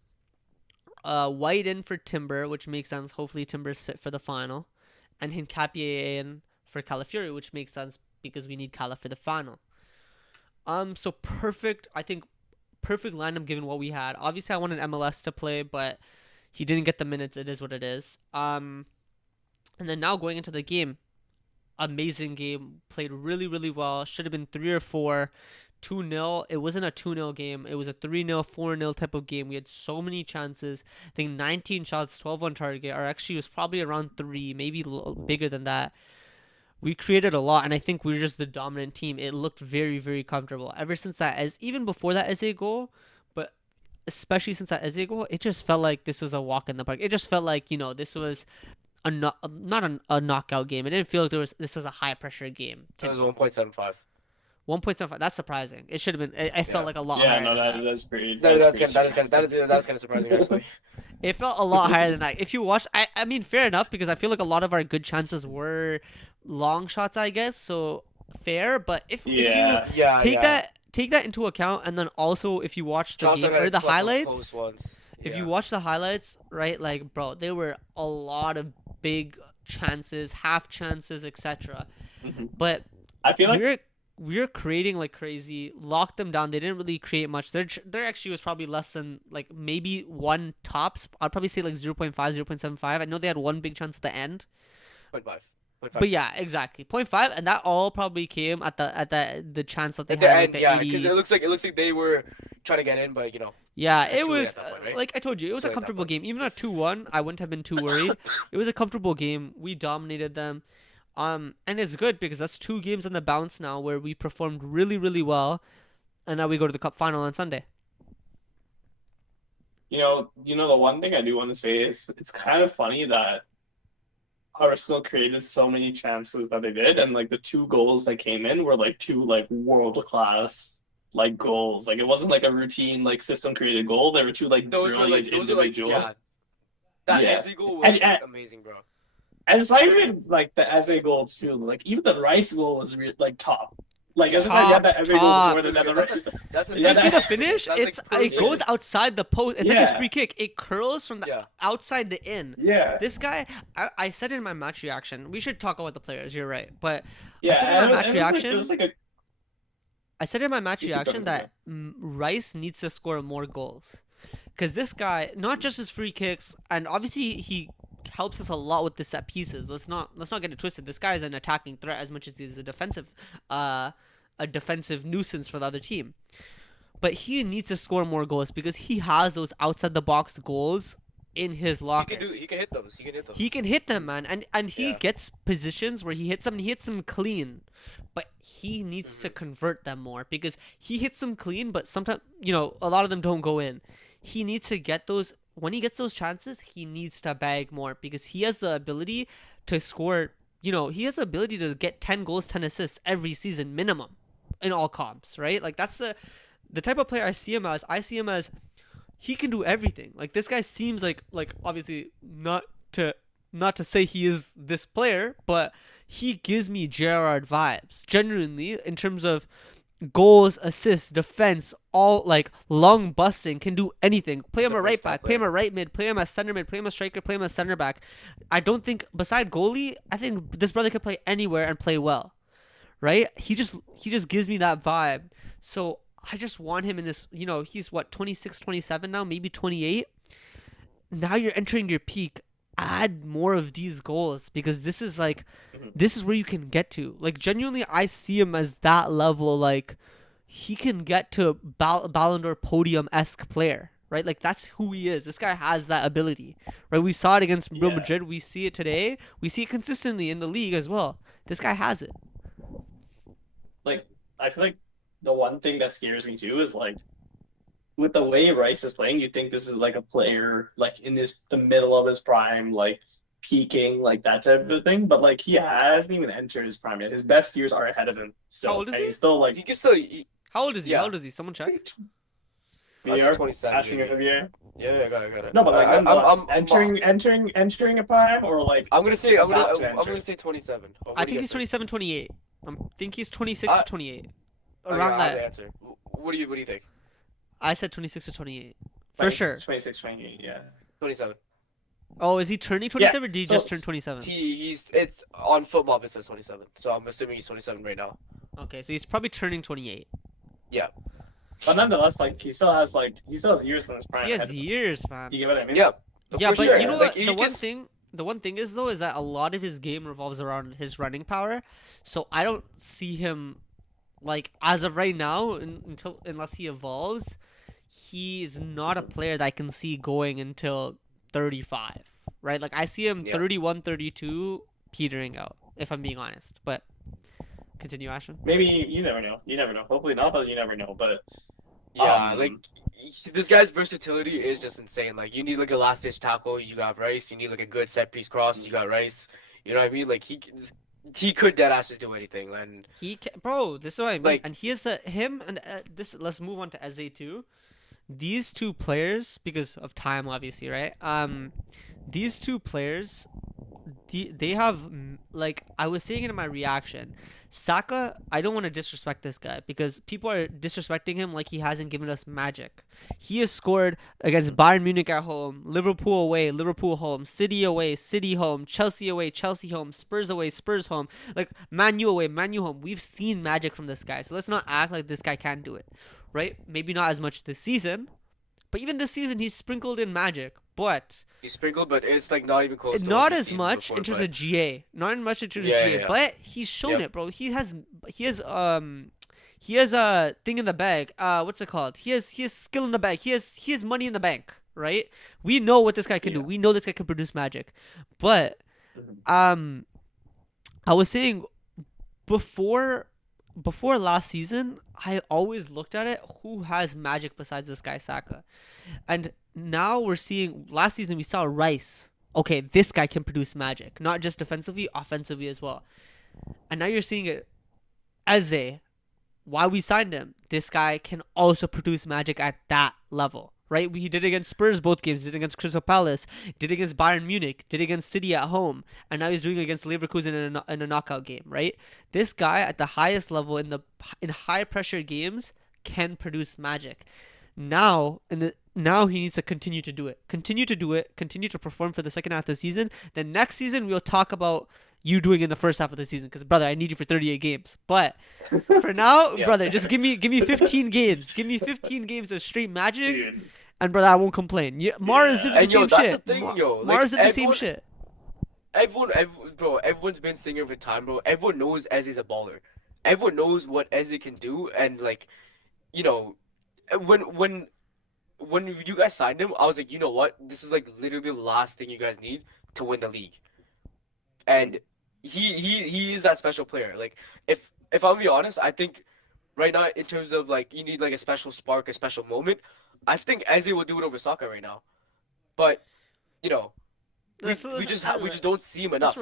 White in for Timber, which makes sense. Hopefully Timber's fit for the final, and Hincapié in for Calafiori, which makes sense because we need Cala for the final. So perfect. I think perfect lineup given what we had. Obviously, I wanted MLS to play, but he didn't get the minutes. It is what it is. And then now going into the game, amazing game. Played really, really well. Should have been 3 or 4. 2-0. It wasn't a 2-0 game. It was a 3-0, 4-0 type of game. We had so many chances. I think 19 shots, 12 on target. Or actually, it was probably around 3, maybe bigger than that. We created a lot, and I think we were just the dominant team. It looked very, very comfortable. Ever since that, as even before that Eze goal, but especially since that Eze goal, it just felt like this was a walk in the park. It just felt like, this was not a knockout game. It didn't feel like this was a high pressure game That to was me. 1.75. 1.75. That's surprising. It should have been. I felt Yeah. like a lot Yeah, higher no, than that. that's pretty. That's That's kind pretty. that's kind of surprising actually. It felt a lot higher than that. If you watch, I mean, fair enough because I feel like a lot of our good chances were long shots, I guess. So fair, but if you Yeah. Yeah, take yeah. that into account, and then also if you watch the Trossard game had or a the couple of highlights, close ones. if Yeah. you watch the highlights, right, like bro, there were a lot of big chances, half chances, etc. Mhm. But I feel like we're creating like crazy. Locked them down. They didn't really create much. Their actually was probably less than like maybe one tops. I'd probably say like 0.5, 0.75. I know they had one big chance at the end. 0.5. 0.5. But yeah, exactly. 0.5, and that all probably came at the chance that they At the had like end, the yeah, 80. because it looks like they were trying to get in, but Yeah, too it late was at that point, right? like I told you, it was Too a late at that comfortable point. game. Even at 2-1, I wouldn't have been too worried. It was a comfortable game. We dominated them. And it's good because that's 2 games on the bounce now where we performed really, really well, and now we go to the cup final on Sunday. the one thing I do want to say is it's kind of funny that Arsenal created so many chances that they did, and like the 2 goals that came in were like 2 like world class like goals. Like it wasn't like a routine like system created goal. There were 2 like brilliant Those are like individual. that Yeah, Eze goal was and amazing, bro. and it's not even like the Eze goal too. Like even the Rice goal was like top. Like Yeah. isn't that you had Top, that Eze goal top. before then the Rice? That's a You Yeah, see the that, finish? That's like It goes proof. outside the post. It's like his yeah, free kick. It curls from the Yeah. outside to in. yeah, This guy, I said in my match reaction. We should talk about the players. You're right, but I yeah. said in my And match it was like reaction. a I said in my match you keep reaction going, that Rice needs to score more goals. Because this guy, not just his free kicks, and obviously he helps us a lot with the set pieces. Let's not get it twisted. This guy is an attacking threat as much as he's a defensive nuisance for the other team. But he needs to score more goals because he has those outside the box goals in his locker. He can hit those. He can hit those. He can hit them, man, and he Yeah. gets positions where he hits them. And he hits them clean, but he needs to Mhm. convert them more because he hits them clean, but sometimes a lot of them don't go in. He needs to get those when he gets those chances. He needs to bag more because he has the ability to score. He has the ability to get 10 goals, 10 assists every season minimum in all comps, right? Like that's the type of player I see him as. I see him as he can do everything. Like this guy seems like obviously not to say he is this player, but he gives me Gerrard vibes. Genuinely, in terms of goals, assists, defense, all like long busting, can do anything. Play He's him a a right versatile back, play him player. a right mid, play him as center mid, play him as striker, play him as center back. I don't think beside goalie, I think this brother could play anywhere and play well. Right? He just gives me that vibe. So I just want him in this, he's what, 26, 27 now, maybe 28. Now you're entering your peak. Add more of these goals because this is Mhm. where you can get to. Like genuinely, I see him as that level. Like he can get to Ballon d'Or podium-esque player, right? Like that's who he is. This guy has that ability, right? We saw it against Real Yeah. Madrid. We see it today. We see it consistently in the league as well. This guy has it. Like I feel like the one thing that scares me too is like with the way Rice is playing, you think this is like a player like in the middle of his prime, like peaking, like that type of thing. But like he hasn't even entered his prime yet. His best years are ahead of him How still, old is and he? he's still like He can still. How old is he? Yeah. How old is he? Someone check. I said Javier, 27, Ashton maybe. Javier. Yeah, got it. No, but like nonetheless, I'm entering a prime or like I'm gonna say about to I'm enter. gonna say 27. Or I what do think you he's guys think? 27, 28. I think he's 26 I to 28. oh yeah, Around I have the that. answer. What do you think? I said 26 to 28. For sure. 26, 28, yeah. 27. Oh, is he turning Yeah. 27 or did he So just turn 27? He's it's on football. It says 27. So I'm assuming he's 27 right now. Okay, so he's probably turning 28. Yeah. but nonetheless, like he still has years in his prime He ahead has of him. years, man. You get what I mean? Yeah. Yeah, For but sure. you know Like what? The one thing is though is that a lot of his game revolves around his running power. So I don't see him like as of right now unless he evolves, he's not a player that I can see going until 35, right? Like I see him Yeah. 31, 32 petering out if I'm being honest. But continue, Ashton. Maybe you never know. You never know. Hopefully not, but you never know. But Yeah, like this guy's versatility is just insane. Like you need like a last ditch tackle, you got Rice. You need like a good set piece cross, you got Rice. You know what I mean? Like he could dead ass just do anything. And Bro, this is what I mean. Like- And he is him and this. Let's move on to Eze too. These two players, because of time, obviously, right? These two players, they have like I was saying in my reaction, Saka. I don't want to disrespect this guy because people are disrespecting him like he hasn't given us magic. He has scored against Bayern Munich at home, Liverpool away, Liverpool home, City away, City home, Chelsea away, Chelsea home, Spurs away, Spurs home, like Man U away, Man U home. We've seen magic from this guy, so let's not act like this guy can't do it, right? Maybe not as much this season, but even this season he's sprinkled in magic. But he sprinkled, but it's like not even close. to not what we've as seen much before, in terms but- of GA, not in much in terms Yeah, of yeah, GA, yeah. but he's shown Yep. it, bro. He has a thing in the bag. What's it called? He has skill in the bag. He has money in the bank, right? We know what this guy can do. Yeah. We know this guy can produce magic, but Mhm. I was saying before last season, I always looked at it. Who has magic besides this guy Saka? And now we're seeing. Last season we saw Rice. Okay, this guy can produce magic, not just defensively, offensively as well. And now you're seeing it. Eze, why we signed him? This guy can also produce magic at that level, right? He did it against Spurs both games. Did it against Crystal Palace. Did it against Bayern Munich. Did it against City at home. And now he's doing it against Leverkusen in a knockout game, right? This guy at the highest level in high pressure games can produce magic. Now he needs to continue to do it. Continue to perform for the second half of the season. Then next season we'll talk about you doing in the first half of the season because brother, I need you for 38 games. But for now, Yeah. brother, just give me 15 games. Give me 15 games of straight magic, Dude, and brother, I won't complain. Mars did the And yo, same that's shit. the thing, yo. Like, Mars did the same everyone- shit. Bro, everyone's been saying it for time, bro. Everyone knows Eze's a baller. Everyone knows what Eze can do, and like, you know, when you guys signed him, I was like, you know what? This is like literally the last thing you guys need to win the league. And he is that special player. Like, if I'm being honest, I think right now in terms of like you need like a special spark, a special moment, I think Eze will do it over Saka right now. But you know, we just don't see him enough.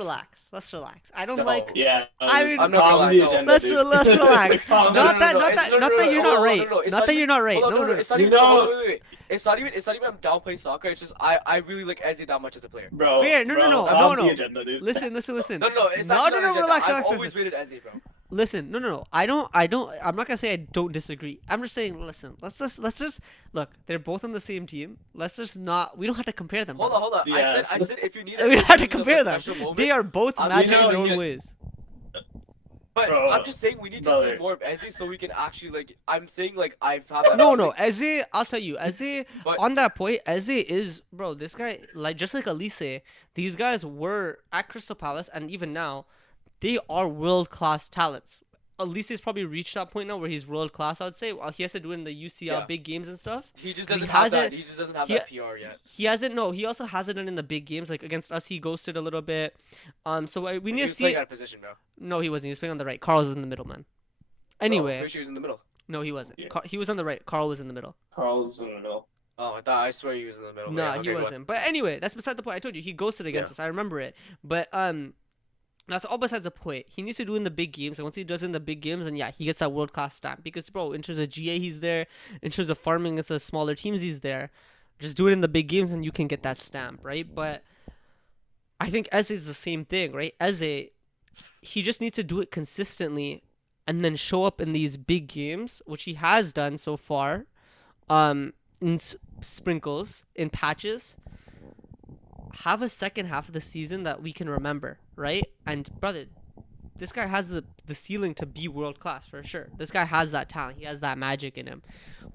Let's relax. I don't No. like. yeah. I mean- I'm not calm gonna the lie, no. agenda, Let's dude. let's relax. Calm Not down. that you're not right. Not that you're not right. Hold on, No. it's not You even. know- hold on, wait. It's not even I'm downplaying soccer. It's just I really like Eze that much as a player. Bro, Fair. No, bro, no. calm No. the agenda, dude. Listen. No, It's no, actually no. not an agenda. Relax. I've Relax. always rated Eze, bro. Listen, no. I'm not gonna say I don't disagree. I'm just saying, listen. Let's just look. They're both on the same team. Let's just not. We don't have to compare them. Hold bro. on. Yes. I said if you need. We don't have to a compare them. special moment, They are both I- magic in their you own know- ways. But Bro, I'm just saying we need to brother. see more of Eze so we can actually like. I'm saying like I've had that. No. feeling, Eze, I'll tell you. Eze, But- on that point, Eze is bro. This guy, like just like Elise, these guys were at Crystal Palace, and even now, they are world class talents. Elise's probably reached that point now where he's world class. I would say. Well, he has to do it in the UCL Yeah. big games and stuff. He just 'Cause he doesn't have hasn't- that. He just doesn't have he- that PR yet. He hasn't. No, he also hasn't done it in the big games. Like against us, he ghosted a little bit. So we He need to was see playing it. out of position, bro. No, he wasn't. He was playing on the right. Carl was in the middle, man. No, Anyway, pretty sure he was in the middle. no, he wasn't. Yeah. He was on the right. Carl was in the middle. Carl's in the middle. Oh, I swear he was in the middle. No, Yeah, he okay, go on. wasn't. But anyway, that's beside the point. I told you he ghosted against us. I remember it. But That's all besides the point. He needs to do it in the big games, and once he does it in the big games, then yeah, he gets that world class stamp. Because bro, in terms of GA, he's there. In terms of farming against the smaller teams, he's there. Just do it in the big games, and you can get that stamp, right? But I think Eze is the same thing, right? Eze, he just needs to do it consistently, and then show up in these big games, which he has done so far. In sprinkles, in patches, have a second half of the season that we can remember, right? And brother, this guy has the ceiling to be world class for sure. This guy has that talent. He has that magic in him.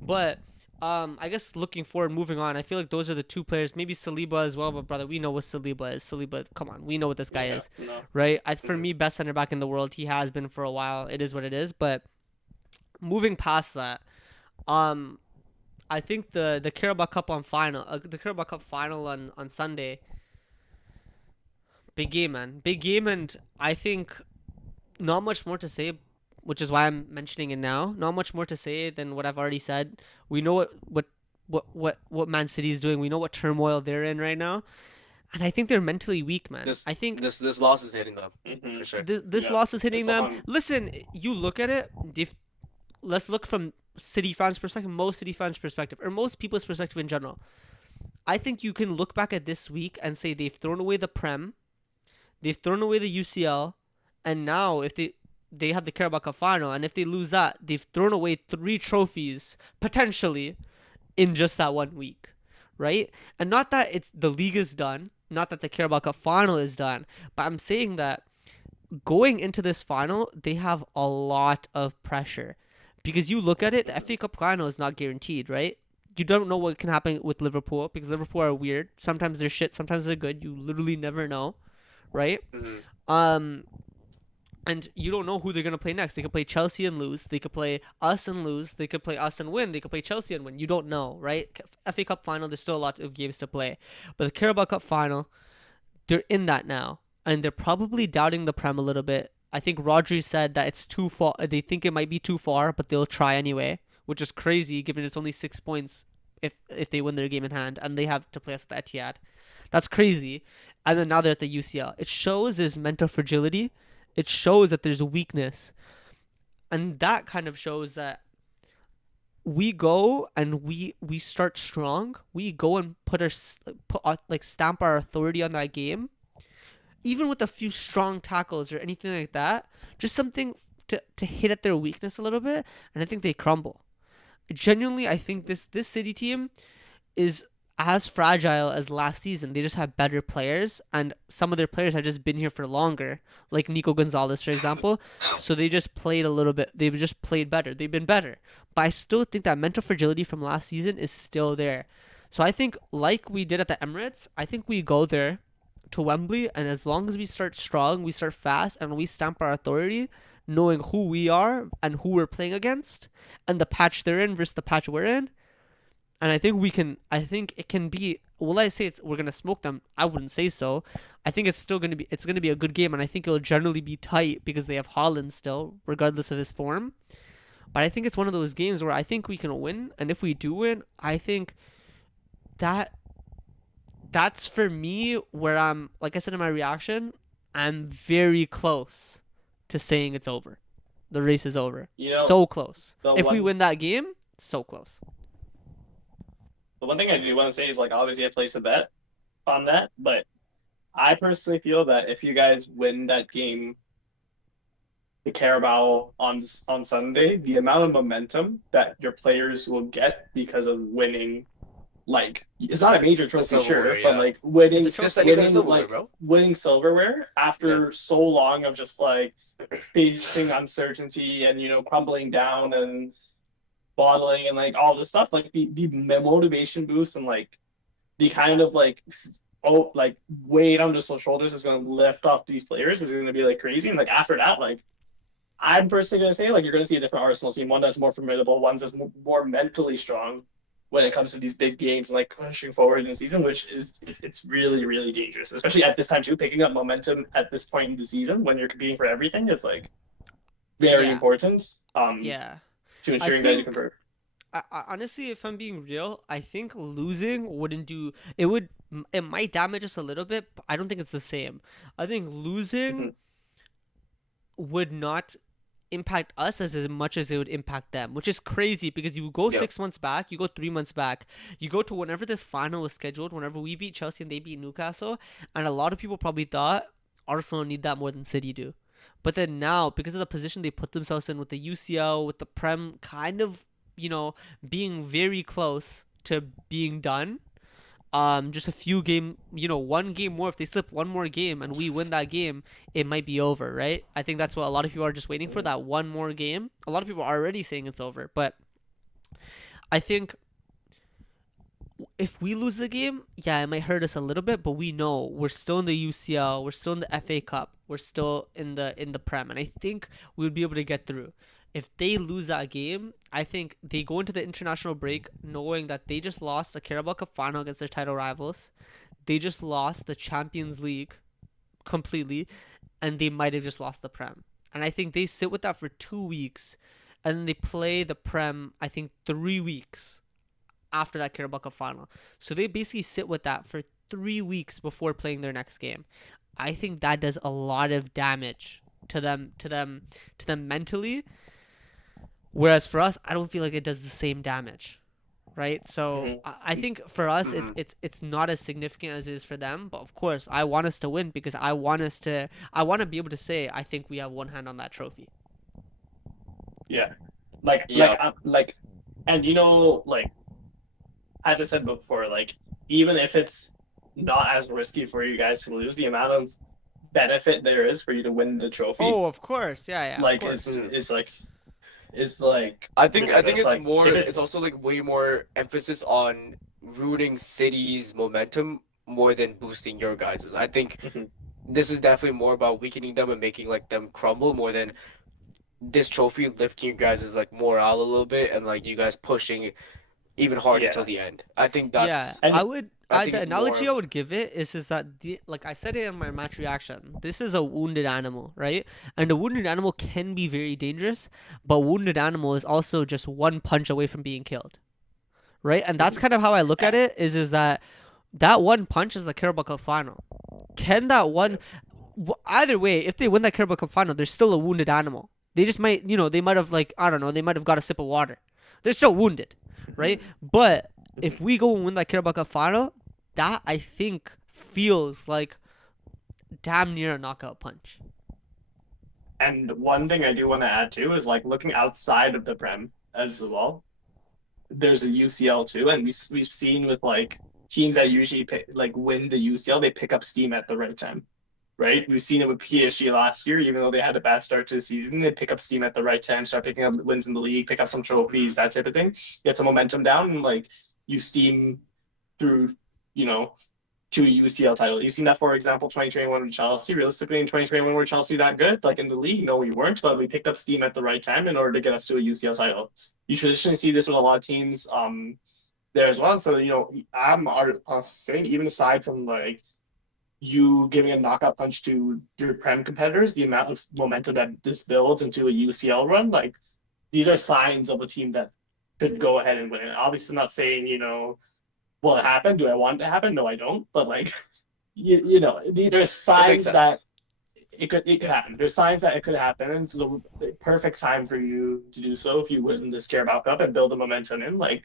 But I guess looking forward, moving on, I feel like those are the two players. Maybe Saliba as well, but brother, we know what Saliba is. Saliba, come on, we know what this guy Yeah, is, no. right? For Mhm. me, best center back in the world. He has been for a while. It is what it is. But moving past that, um, I think the Carabao Cup on final, the Carabao Cup final on Sunday, big game, man, big game, and I think not much more to say, which is why I'm mentioning it now. Not much more to say than what I've already said. We know what Man City is doing. We know what turmoil they're in right now, and I think they're mentally weak, man. This I think this loss is hitting them Hmm. for sure. this Yeah, loss is hitting it's them. on. Listen, you look at it. Let's look from City fans' perspective, most City fans' perspective, or most people's perspective in general. I think you can look back at this week and say they've thrown away the Prem, they've thrown away the UCL, and now if they have the Carabao Cup final, and if they lose that, they've thrown away 3 trophies potentially in just that 1 week, right? And not that it's the league is done, not that the Carabao Cup final is done, but I'm saying that going into this final, they have a lot of pressure because you look at it, the FA Cup final is not guaranteed, right? You don't know what can happen with Liverpool because Liverpool are weird. Sometimes they're shit, sometimes they're good. You literally never know, right? Hmm. Um, and you don't know who they're gonna play next. They could play Chelsea and lose. They could play us and lose. They could play us and win. They could play Chelsea and win. You don't know, right? FA Cup final, there's still a lot of games to play, but the Carabao Cup final, they're in that now, and they're probably doubting the Prem a little bit. I think Rodri said that it's too far. They think it might be too far, but they'll try anyway, which is crazy given it's only 6 points if they win their game in hand, and they have to play us at the Etihad. That's crazy. And then now they're at the UCL. It shows there's mental fragility. It shows that there's a weakness, and that kind of shows that we go and we start strong. We go and like stamp our authority on that game, even with a few strong tackles or anything like that, just something to hit at their weakness a little bit, and I think they crumble. Genuinely, I think this City team is as fragile as last season. They just have better players, and some of their players have just been here for longer, like Nico Gonzalez, for example. So they just played a little bit. They've just played better. They've been better. But I still think that mental fragility from last season is still there. So I think, like we did at the Emirates, I think we go there to Wembley, and as long as we start strong, we start fast, and we stamp our authority, knowing who we are and who we're playing against, and the patch they're in versus the patch we're in, and I think we can. I think it can be. Will I say we're gonna smoke them? I wouldn't say so. I think it's still gonna be. It's gonna be a good game, and I think it'll generally be tight because they have Holland still, regardless of his form. But I think it's one of those games where I think we can win, and if we do win, I think that that's for me where I'm. Like I said in my reaction, I'm very close to saying it's over. The race is over. You know, So close. the If we one win that game, so close. the one thing I do want to say is like obviously I place a bet on that, but I personally feel that if you guys win that game, the Carabao on Sunday, the amount of momentum that your players will get because of winning, like it's not a major The trophy, silverware, sure, but yeah. like It's a Just trophy. any kind of winning silverware, like bro. winning silverware Yeah. after so long of just like facing uncertainty and crumbling down and bottling and like all this stuff, like the motivation boost and like the kind of like like weight on just their shoulders is going to lift off these players is going to be like crazy. And like after that, like I'm personally going to say like you're going to see a different Arsenal team, one that's more formidable, one that's more mentally strong when it comes to these big games and like pushing forward in the season, which is it's really really dangerous, especially at this time too. Picking up momentum at this point in the season when you're competing for everything is like very Yeah. important Yeah. to I ensuring that you think convert. honestly, if I'm being real, I think losing wouldn't do it. Would it might damage us a little bit, but I don't think it's the same. I think Mhm. losing would not impact us as much as it would impact them, which is crazy because you go Yep. 6 months back, you go 3 months back, you go to whenever this final was scheduled, whenever we beat Chelsea and they beat Newcastle, and a lot of people probably thought Arsenal need that more than City do. But then now, because of the position they put themselves in with the UCL, with the Prem kind of, being very close to being done, just a few game, one game more. If they slip one more game and we win that game, it might be over, right? I think that's what a lot of people are just waiting for, that one more game. A lot of people are already saying it's over, but I think if we lose the game, yeah, it might hurt us a little bit, but we know we're still in the UCL, we're still in the FA Cup, we're still in the Prem, and I think we would be able to get through. If they lose that game, I think they go into the international break knowing that they just lost the Carabao Cup final against their title rivals. They just lost the Champions League completely, and they might have just lost the Prem. And I think they sit with that for 2 weeks, and then they play the Prem, I think, 3 weeks after that Carabao Cup final. So they basically sit with that for 3 weeks before playing their next game. I think that does a lot of damage to them mentally. Whereas for us, I don't feel like it does the same damage, right? So Mhm. I think for us, it's Mhm. it's it's not as significant as it is for them. But of course, I want us to win because I want to be able to say I think we have one hand on that trophy. Yeah. Yeah. Like, and like as I said before, like even if it's not as risky for you guys to lose, the amount of benefit there is for you to win the trophy, Oh, of course, yeah, yeah, of like course. Mhm. is like I think ridiculous. it's Like more. if It's it, also like way more emphasis on ruining City's momentum more than boosting your guys's. I think Mhm. this is definitely more about weakening them and making like them crumble more than this trophy lifting you guys' like morale a little bit and like you guys pushing even harder till Yeah, the end. I think Yeah, that's I and would. I think The it's more analogy I of would give it is that like I said it in my match reaction. This is a wounded animal, right? And a wounded animal can be very dangerous, but wounded animal is also just one punch away from being killed, right? And that's Mhm. kind of how I look at Uh, it. Is that one punch is the Carabao Cup final. Can that one? yeah. Either way, if they win that Carabao Cup final, they're still a wounded animal. They just might, they might have like I don't know, they might have got a sip of water. They're still wounded, right? Mhm. But if Mhm. we go and win that Carabao Cup final, that I think feels like damn near a knockout punch. And one thing I do want to add too is like looking outside of the Prem as well. There's a UCL too, and we've seen with like teams that usually like win the UCL, they pick up steam at the right time, right? We've seen it with PSG last year, even though they had a bad start to the season, they pick up steam at the right time, start picking up wins in the league, pick up some trophies, that type of thing, get some momentum down, and like you steam through, you know, to a UCL title. You've seen that, for example, 2021 with Chelsea. Realistically, in 2021, were Chelsea that good? Like in the league, no, we weren't, but we picked up steam at the right time in order to get us to a UCL title. You traditionally see this with a lot of teams there as well. So, I'm saying, even aside from like you giving a knockout punch to your Prem competitors, the amount of momentum that this builds into a UCL run, like these are signs of a team that could go ahead and win it. Obviously, I'm not saying, will it happen? Do I want it to happen? No, I don't. But like, there's it makes signs that sense. it could Yeah. happen. There's signs that it could happen, and it's the perfect time for you to do so if you win this Carabao Cup and build the momentum in. Like,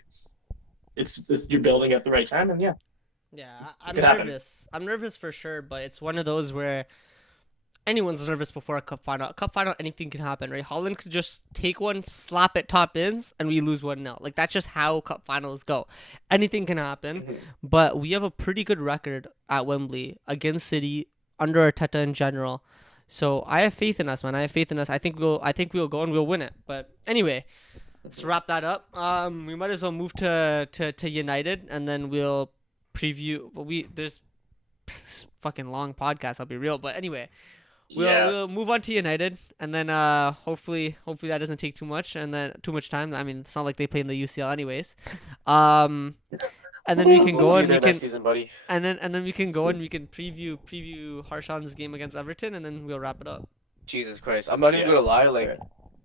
it's you're building at the right time, and yeah, Yeah, it I'm could happen. nervous. I'm nervous for sure, but it's one of those where anyone's nervous before a cup final. A cup final, anything can happen, right? Holland could just take one, slap it top ins, and we lose 1-0. Like that's just how cup finals go. Anything can happen, Mhm. but we have a pretty good record at Wembley against City under Arteta in general. So I have faith in us, man. I have faith in us. I think we'll go and we'll win it. But anyway, let's wrap that up. We might as well move to United, and then we'll preview. Well, there's fucking long podcast. I'll be real, but anyway, we'll Yeah, we'll move on to United, and then hopefully that doesn't take too much and then too much time. I mean, it's not like they play in the UCL anyways. Um, and then we can We'll go see you and we there next can season, buddy. and then we can go and we can preview Harshan's game against Everton, and then we'll wrap it up. Jesus Christ. I'm not even yeah. gonna lie, Okay. like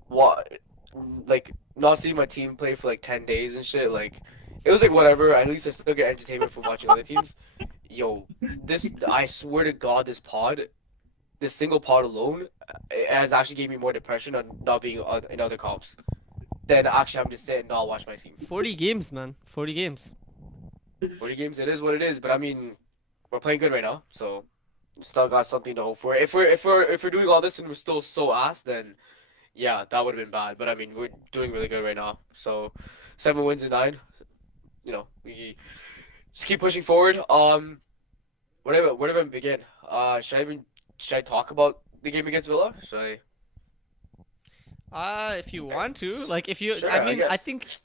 what like not seeing my team play for like 10 days and shit, like it was like whatever. At least I still get entertainment from watching other teams. Yo, this I swear to God, this pod this single pod alone has actually gave me more depression on not being in other comps than actually having to sit and not watch my team. 40 games, man. 40 games. 40 games, it is what it is. But I mean, we're playing good right now, so still got something to hope for. If we're doing all this and we're still so ass, then yeah, that would have been bad. But I mean, we're doing really good right now. So 7 wins in 9. We just keep pushing forward. Where do I begin? Should I talk about the game against Villa? Should I? If you want to, like, if you, Sure, I I mean, guess.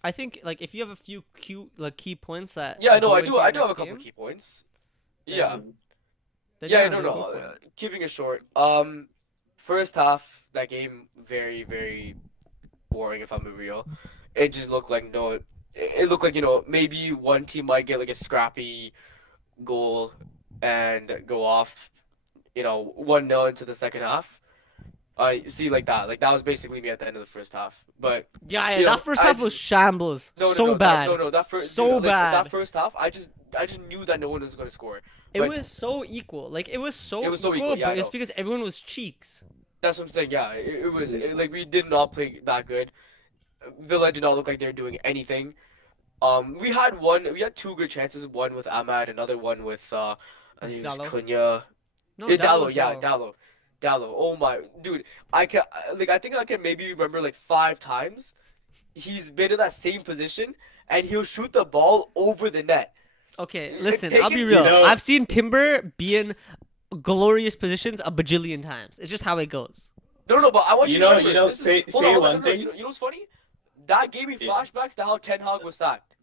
I think, like, if you have a few key points that Yeah, no, go I into do. your I do have next a couple game, key points. then, Yeah, then yeah, yeah, no, then no. go for it. Keeping it short. First half that game very, very boring. If I'm being real, it just looked like no. It looked like maybe one team might get like a scrappy goal and go off. 1-0 into the second half. I see like that. Like that was basically me at the end of the first half. But Yeah, that first I half was just shambles. no, no, So no, that no, bad. no, that first dude, So like that bad. first half, I just knew that no one was gonna score. It But was so equal. Like, it was it so was so equal, equal. Yeah, but I it's know. because everyone was cheeks. That's what I'm saying. Yeah, like we did not play that good. Villa did not look like they were doing anything. We had two good chances. One with Ahmad, another one with I think it was Dallo. Cunha. No, Yeah, Dallo Dallo, as yeah, well. Dallo. Oh my, dude, I think I can maybe remember like 5 times he's been in that same position and he'll shoot the ball over the net. Okay, listen, I'll be Taken. You real. know, I've seen Timber be in glorious positions a bajillion times. It's just how it goes. No, no, but I want you to remember. This is say hold on, say hold on. one No, no. thing. You know what's funny? That gave me Yeah. flashbacks to how Ten Hag was sacked.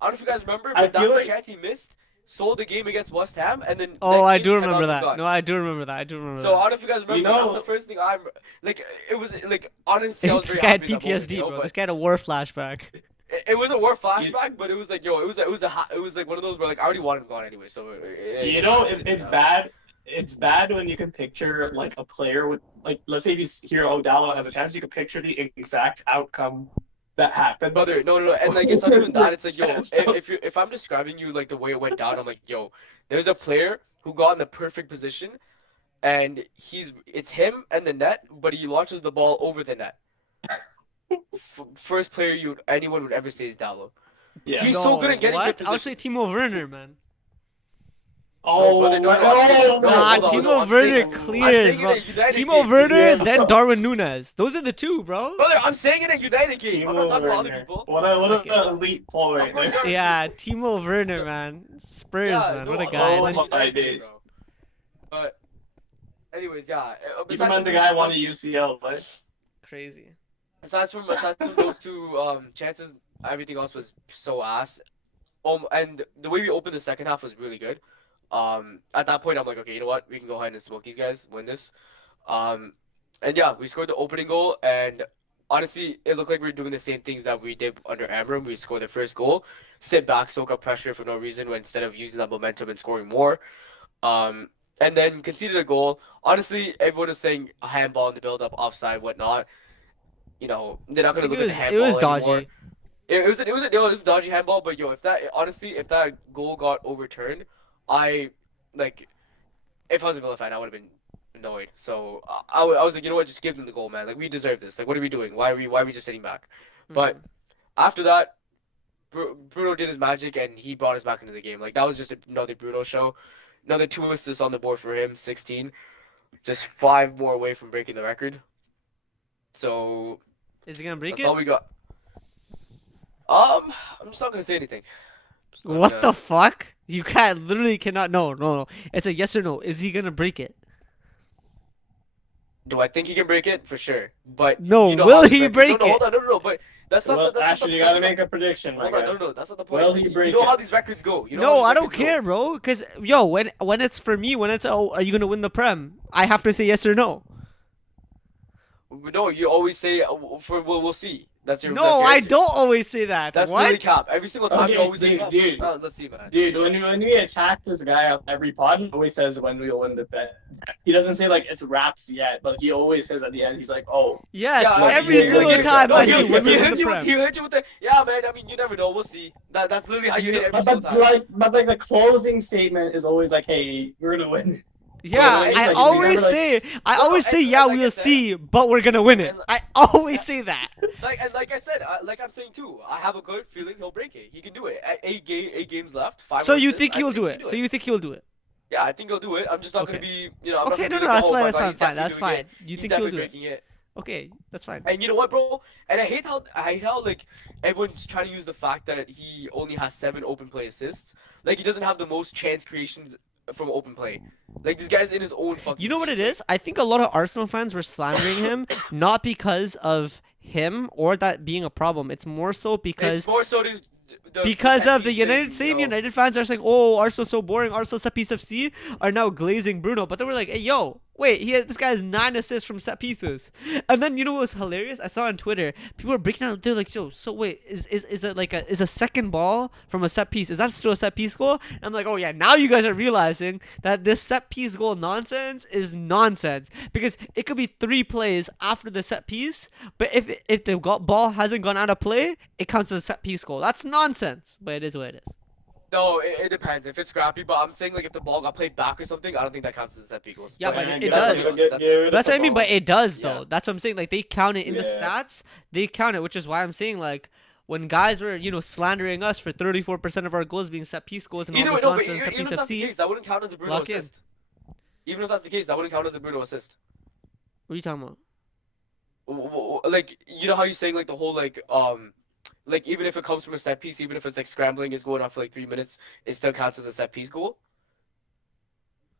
I don't know if you guys remember, I but that's feel the like chance he missed. Sold the game against West Ham, and then Oh, next I game do Ten remember Hag was that. gone. No, I do remember that. I do remember So I that. don't know if you guys you remember. That's the know first thing I'm like. It was like honestly, I was This very guy had happy in that moment, PTSD, bro. But This guy had a war flashback. it was a war you, flashback. But it was like it was like one of those where like I already wanted him gone anyway. So it you didn't know matter. it, It didn't it's matter. bad. It's bad when you can picture like a player with like let's say if you hear O'Donnell has a chance, you can picture the exact outcome that Brother, happens. no, no, no, and like it's not even that. It's like, yo, So, if I'm describing you like the way it went down, I'm like, yo, there's a player who got in the perfect position, and it's him and the net, but he launches the ball over the net. First player anyone would ever say is Dallo. yeah. He's so good No, at getting good what? I would say positions. Timo Werner, man. No, brother, Oh, no, no, I'm saying no. Nah, Hold on, no, Timo I'm saying Werner it. I'm clears, saying it bro. in a United Timo game, Werner, yeah. then Darwin Nunez. Those are the two, bro. brother. I'm saying it in a United game. I'm not Timo talking about other Werner. people. What Okay. a elite pull Of right course, there. you are. Yeah, Timo Werner, No, man. Spurs, yeah, man. no, What a no, guy. I'm And Oh saying then, my United game, days. bro. But anyways, yeah. Even Besides when from the those, guy won a those UCL, right? crazy. aside from those two chances, everything else was so ass. And the way we opened the second half was really good. At that point, I'm like, okay, you know what? We can go ahead and smoke these guys, win this. Um, and yeah, we scored the opening goal, and honestly, it looked like we were doing the same things that we did under Amram. We scored the first goal, sit back, soak up pressure for no reason, instead of using that momentum and scoring more. Um, and then conceded a goal. Honestly, everyone was saying a handball in the build-up, offside, whatnot. They're not I gonna think look at the it was handball anymore. dodgy. It was a dodgy handball, but yo, if that goal got overturned, I like if I was a Villa fan, I would have been annoyed. So I was like, you know what, just give them the goal, man. Like we deserve this. Like what are we doing? Why are we just sitting back? But Hmm. after that, Bruno did his magic and he brought us back into the game. Like that was just another Bruno show. Another 2 assists on the board for him, 16. Just 5 more away from breaking the record. So Is he gonna break that's it? all we got. I'm just not gonna say anything. Just not What gonna. the fuck? You can't, literally cannot. No, no, no. It's a yes or no. Is he gonna break it? Do I think he can break it? For sure. But No, you know will how his he record. No, break no, hold it? on, no. But that's not the. Well, That's not the. Ashton, you That's gotta not make a prediction, the my hold on, guy. no. That's not the point. Will he You break know it? how these records go. You know how No, these I don't records go. care, bro. Cause yo, when it's for me, when it's are you gonna win the prem? I have to say yes or no. No, you always say we'll see. That's your No, I answer. don't always say that. That's literally What? cap. Every single time you're Okay, always like, dude, dude, let's see, man. dude. When we attack this guy on every pod, he always says when we'll win the bet. He doesn't say like it's wraps yet, but he always says at the end, he's like, "Oh, Yes, Yeah, Look, every yeah, single yeah, time no, I yeah, say yeah, when we yeah, win the he prem. hit you with the yeah, man. I mean, you never know. We'll see. That's literally how you hit every single but time. like the closing statement is always like, "Hey, we're gonna win." Yeah, and- I and- always like- say, I No, always and- say, and yeah, like I we'll said- see, but we're gonna win it. and- I always say that. like I said, like I'm saying too, I have a good feeling he'll break it. He can do it. Eight games left, 5 So more you assists, think I he'll think do he can it? So you think he'll do it? Yeah, I think he'll do it. I'm just not gonna Okay. be, I'm not Okay, gonna no, be no, like, that's oh fine, my that's God, fine, he's fine, definitely that's doing it. fine. You He's think he'll definitely do it? breaking it. Okay, that's fine. And you know what, bro? And I hate how like everyone's trying to use the fact that he only has 7 open play assists. Like he doesn't have the most chance creations from open play. Like this guy's in his own fucking. You know what it league. is? I think a lot of Arsenal fans were slandering him, not because of him or that being a problem. It's more so because It's more so the because set of the piece United, thing, same you know? United fans are saying, "Oh, Arsenal's so boring. Arsenal set piece FC are now glazing Bruno." But then we're like, "Hey, yo, wait, this guy has 9 assists from set pieces." And then you know what was hilarious? I saw on Twitter people were breaking down. They're like, "Yo, so wait, is it like a second ball from a set piece? Is that still a set piece goal?" And I'm like, "Oh yeah, now you guys are realizing that this set piece goal nonsense is nonsense because it could be 3 plays after the set piece, but if the ball hasn't gone out of play, it counts as a set piece goal. That's nonsense, but it is what it is." No, it depends. If it's scrappy, but I'm saying like if the ball got played back or something, I don't think that counts as a set piece goal. Yeah, But but Yeah, it get does. rid of- get rid of That's the what I mean, ball. but it does Yeah. though. That's what I'm saying. Like they count it in the Yeah. stats. They count it, which is why I'm saying like when guys were slandering us for 34% of our goals being set piece goals and all Either way, this no, but nonsense, set even piece if that's the FC. case, that wouldn't count as a Bruno Lock in. assist. Even if that's the case, that wouldn't count as a Bruno assist. What are you talking about? Like you know how you're saying like the whole like even if it comes from a set piece, even if it's like scrambling is going on for like 3 minutes, it still counts as a set piece goal.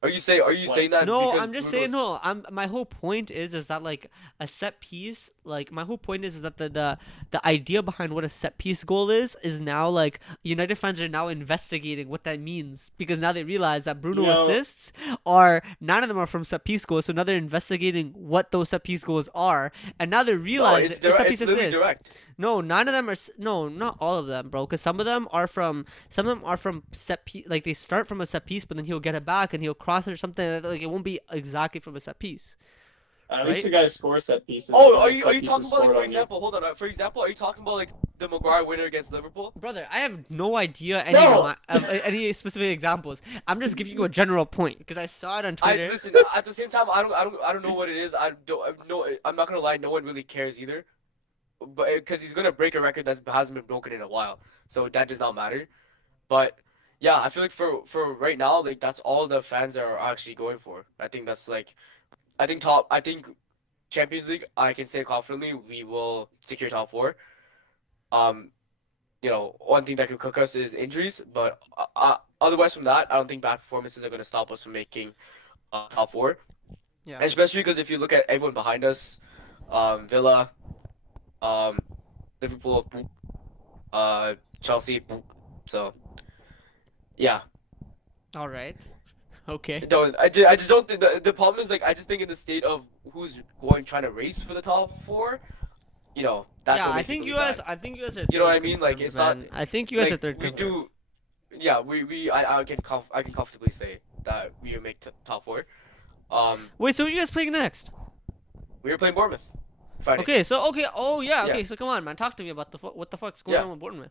Are you What? saying that? No, because I'm just Bruno's- saying no. My whole point is that like a set piece, like my whole point is that the idea behind what a set piece goal is now like United fans are now investigating what that means because now they realize that Bruno You know- assists are none of them are from set piece goals, so now they're investigating what those set piece goals are, and now they No, realize it's they're set direct. piece It's literally assists. direct. No, none of them are. No, not all of them, bro. Because some of them are from. Some of them are from set piece. Like they start from a set piece, but then he'll get it back and he'll cross it or something. Like it won't be exactly from a set piece. At least Right? the guy scores set pieces. Oh, and are then you set talking pieces about like scored for on you. example? Hold on. For example, are you talking about like the Maguire winner against Liverpool? Brother, I have no idea No. of any specific examples. I'm just giving you a general point because I saw it on Twitter. Listen. At the same time, I don't know what it is. I'm not gonna lie. No one really cares either. But because he's gonna break a record that hasn't been broken in a while, so that does not matter. But yeah, I feel like for right now, like that's all the fans are actually going for. I think that's like, I think Champions League, I can say confidently we will secure top 4. Um, one thing that could cook us is injuries, but otherwise from that, I don't think bad performances are gonna stop us from making top 4. Yeah. Especially because if you look at everyone behind us, Villa, Liverpool, Chelsea, so yeah. All right. Okay. I just don't think the problem is like I just think in the state of who's trying to race for the top 4, that's Yeah, what I makes me think believe you guys. that. I think you guys are. You know what third I mean? Like, confirmed, it's not- man. I think you guys are Like, third we confirmed. do, yeah. I can comfortably say that we will make top 4. Wait, so who are you guys playing next? We were playing Bournemouth Friday. Okay, so okay. Oh yeah. Yeah. Okay, so come on, man. Talk to me about what the fuck's going Yeah. on with Bournemouth.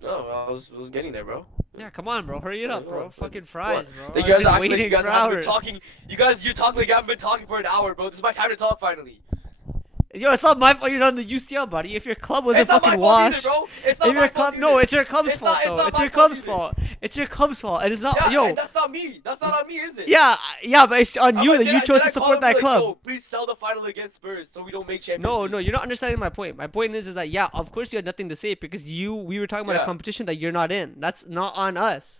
No, I was getting there, bro. Yeah, come on, bro. Hurry it up, bro. What? Fucking fries, What? bro. Like, you I've guys been act like waiting you guys for haven't been hours. talking. You talk like you haven't been talking for an hour, bro. This is my time to talk finally. Yo, it's not my fault you're not in the UCL, buddy. If your club wasn't It's not my fucking fault either, washed, bro. It's not if my your fault club, no, either. it's your club's It's fault not- it's though. not It's my your fault club's either. fault. It's your club's fault, and it's not Yeah, yo. and that's not me. That's not on me, is it? Yeah, but it's on I'm you like, that did you I- chose did I to call support him, that like, club. "Yo, please sell the final against Spurs so we don't make Champions No, League." no, you're not understanding my point. My point is that yeah, of course you had nothing to say because we were talking about a Yeah. competition that you're not in. That's not on us.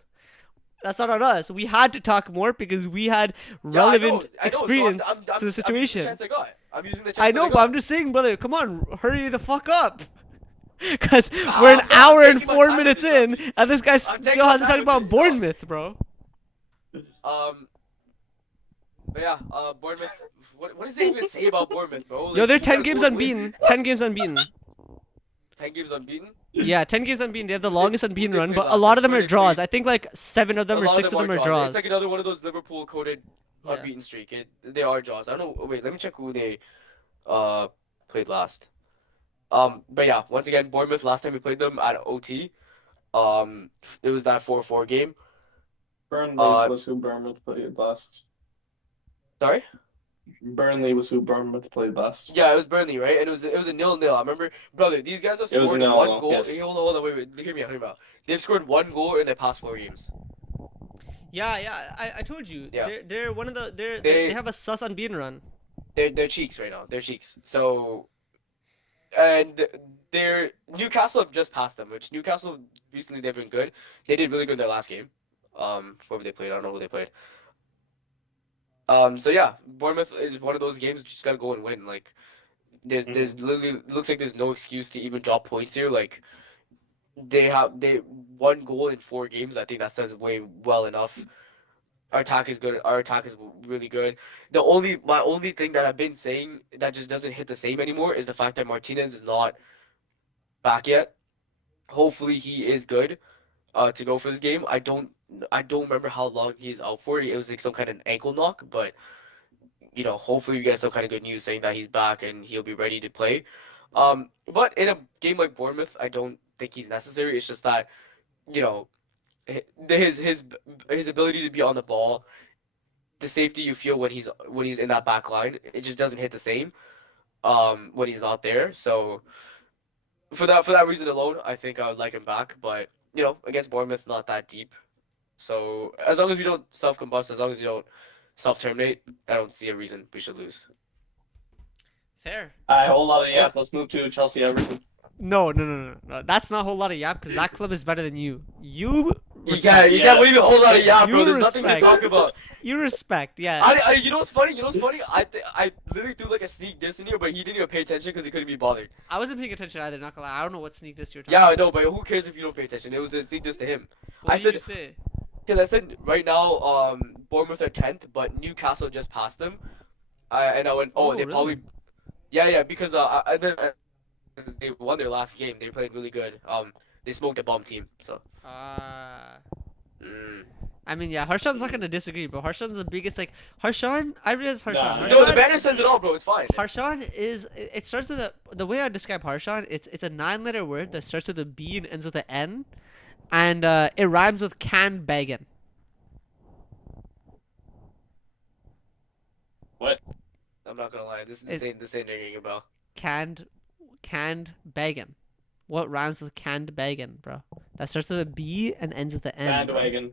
That's not on us. We had to talk more because we had Yeah, relevant I know. So experience I'm to the using the situation. chance I got. I'm using the chance I that know, got. but I'm just saying, brother. Come on, hurry the fuck up. Because Ah, we're an bro, I'm hour and taking my 4 time with minutes it, trust in, me. and this guy I'm still taking my hasn't time talked about with it, Bournemouth, bro. But yeah, Bournemouth. What does it even say about Bournemouth, bro? Yo, Like, they're you 10 guys games won- unbeaten. 10 games unbeaten. 10 games unbeaten. Yeah, 10 games unbeaten. They have the Who longest they unbeaten played run, but last a lot of time? them Who are they draws. played? I think like 7 of them A or lot 6 of them are draws. It's like another one of those Liverpool coded Yeah. unbeaten streak. They are draws. I don't know. Wait, let me check who they played last. But yeah, once again, Bournemouth. Last time we played them at OT, it was that 4-4 game. Burnley was who Bournemouth played last. Sorry. Burnley was who Bournemouth played last. Yeah, it was Burnley, right? And it was a 0-0. I remember, brother. These guys have It was a scored nil, one goal. yes. Hey, hold on, wait. Hear me out, hear me out. They've scored one goal in their past 4 games. Yeah. I told you. Yeah. They're one of the they They have a sus unbeaten run. they're cheeks right now. They're cheeks. So and they're Newcastle have just passed them. Which Newcastle recently they've been good. They did really good in their last game. Whoever they played, I don't know who they played. So yeah, Bournemouth is one of those games you just gotta go and win. Like there's literally looks like there's no excuse to even drop points here. Like they one goal in 4 games. I think that says way well enough. Our attack is good. Our attack is really good. My only thing that I've been saying that just doesn't hit the same anymore is the fact that Martinez is not back yet. Hopefully he is good to go for this game. I don't remember how long he's out for. It was like some kind of ankle knock, but hopefully we get some kind of good news saying that he's back and he'll be ready to play. But in a game like Bournemouth, I don't think he's necessary. It's just that, you know, his ability to be on the ball, the safety you feel when he's in that back line, it just doesn't hit the same when he's not there. So for that reason alone, I think I would like him back. But against Bournemouth, not that deep. So as long as we don't self-combust, as long as we don't self-terminate, I don't see a reason we should lose. Fair. A whole lot of yap. Let's move to Chelsea Everton. No. That's not a whole lot of yap because that club is better than you. You You can't believe a whole lot of yap, bro. You There's nothing to respect. talk about. You respect, yeah. You know what's funny? I literally do like a sneak diss in here, but he didn't even pay attention because he couldn't be bothered. I wasn't paying attention either. Not gonna lie. I don't know what sneak this you're talking. Yeah, I know, but who cares if you don't pay attention? It was a sneak diss to him. What I did said you say? because I said right now, Bournemouth are 10th, but Newcastle just passed them. And I went, Oh, they really? probably, yeah, because they won their last game. They played really good. They smoked a bum team. So. Mm. I mean, yeah, Harshan's not gonna disagree, but Harshan's the biggest Harshan. I realize Harshan. Nah. No, the Harshan, banner says it all, bro. It's fine. Harshan is. It starts with the way I describe Harshan. It's a 9-letter word that starts with a B and ends with an N, and it rhymes with can baggin. What? I'm not gonna lie. This ain't ringing a bell. Canned baggin. What rhymes with canned baggin, bro? That starts with a B and ends with an N. bro.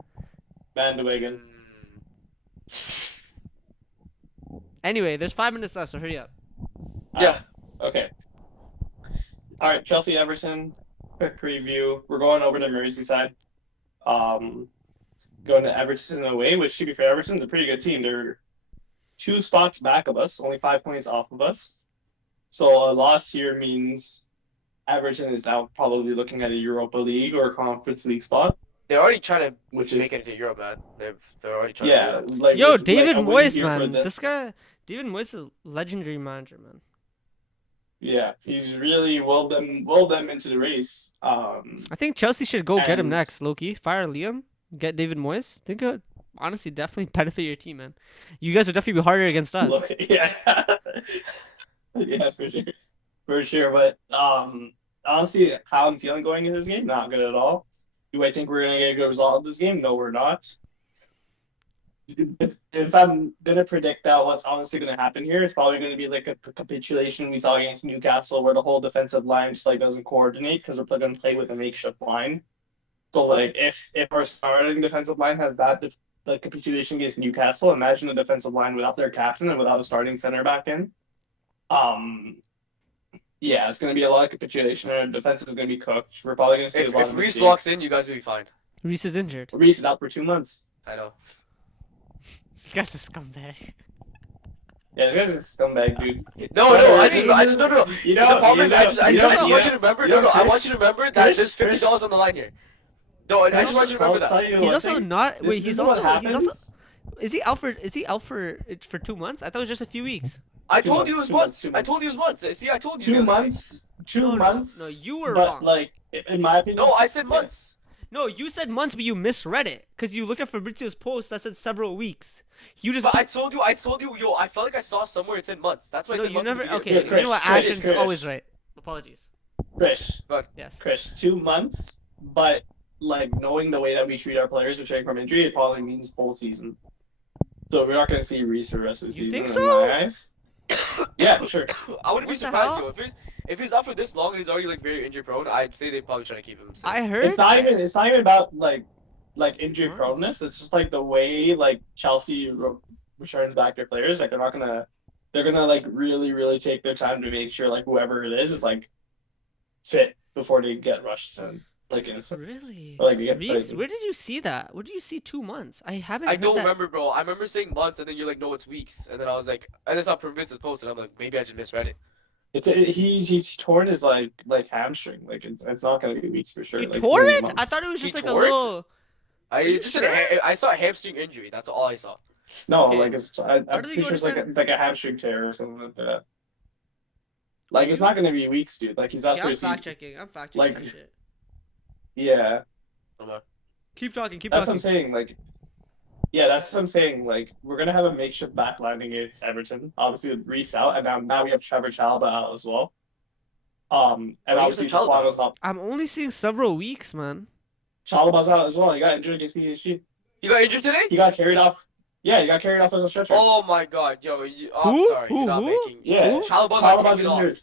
Bandwagon. Anyway, there's 5 minutes left, so hurry up. Yeah. Okay. All right, Chelsea Everton. Quick preview. We're going over to Merseyside. Going to Everton away, which to be fair, Everton's a pretty good team. They're 2 spots back of us, only 5 points off of us. So a loss here means Everton is now probably looking at a Europa League or Conference League spot. They're already trying to Which make it into Europe, man. They're already trying to do that. like Yo, like, David I wouldn't Moyes, hear for man. the- This guy, David Moyes is a legendary manager, man. Yeah, he's really willed them into the race. I think Chelsea should go get him And- next, Loki. Fire Liam, get David Moyes. Think it would honestly definitely benefit your team, man. You guys would definitely be harder against us. Look, yeah, yeah, for sure. But honestly, how I'm feeling going into this game, not good at all. Do I think we're gonna get a good result of this game? No, we're not. If I'm gonna predict out what's honestly gonna happen here, it's probably gonna be like a capitulation we saw against Newcastle, where the whole defensive line just like doesn't coordinate because they're gonna play with a makeshift line. So like if our starting defensive line has that the capitulation against Newcastle, imagine a defensive line without their captain and without a starting center back in. Yeah, it's gonna be a lot of capitulation. Our defense is gonna be cooked. We're probably gonna see a lot If of Reece mistakes. walks in, you guys will be fine. Reece is injured. Reece is out for 2 months. I know. This guy's a scumbag. Yeah, this guy's a scumbag, dude. No, I just no. You The know, problem is, I just want you to remember. you know, I Chris- want you to remember that Chris- there's $50 on the line here. No, I just want you to remember that. He's also not. Wait, he's also. He's also. Happens. Is he out for 2 months? I thought it was just a few weeks. I 2 told you it months, was once. 2 I told you it was once. See, I told you. 2 months. 2 No, months. no, you were but, wrong. like, in my opinion. No, I said months. No, you said months, but you misread it because you looked at Fabrizio's post that said several weeks. You just. But I told you, yo, I felt like I saw somewhere it said months. That's why I No, said you months. at never. the beginning. Okay, Yeah, you Chris, know what? Chris, Ashton's Chris. always right. Apologies. Chris, Yes. 2 months, but like knowing the way that we treat our players returning from injury, it probably means full season. So we're not gonna see Reese for the rest of the You season think in so? my eyes. Yeah, sure. I wouldn't be What the surprised hell? though if he's out for this long and he's already like very injury prone. I'd say they probably try to keep him safe. I heard. It's not even about like injury Huh? proneness. It's just like the way like Chelsea returns back their players. Like they're gonna like really take their time to make sure like whoever it is like fit before they get rushed and like innocent. Really? Or, like they get Reese, like, where did you see that? Where did you see 2 months? I haven't I heard don't that. remember, bro. I remember saying months, and then you're like, no, it's weeks. And then I was like, and then I saw Province's post, and I'm like, maybe I just misread it. he's torn his like hamstring. Like it's not gonna be weeks for sure. He Like it's tore gonna be it? I months. thought it was He just like a tore it? little. Are you just sure? I saw a hamstring injury. That's all I saw. No, Okay. like I'm How do pretty you sure it's like understand? like a hamstring tear or something like that. Like it's not gonna be weeks, dude. Like he's out Yeah, for I'm a season. fact checking. I'm fact checking Like- that shit. Yeah, Keep talking. Keep that's what I'm talking. saying. Like, yeah, that's what I'm saying. Like we're gonna have a makeshift backline against Everton. Obviously with Reece out, and now we have Trevor Chalobah out as well. And Why you obviously say Chalobah? Taquano's not. I'm only seeing several weeks, man. Chalobah's out as well. He got injured against PSG. You got injured today? He got carried off. Yeah, he got carried off as a stretcher. Oh my god, yo, I'm Who? sorry. You're not Who? making. Yeah, Who? Chalobah got Chalobah's taken off. injured.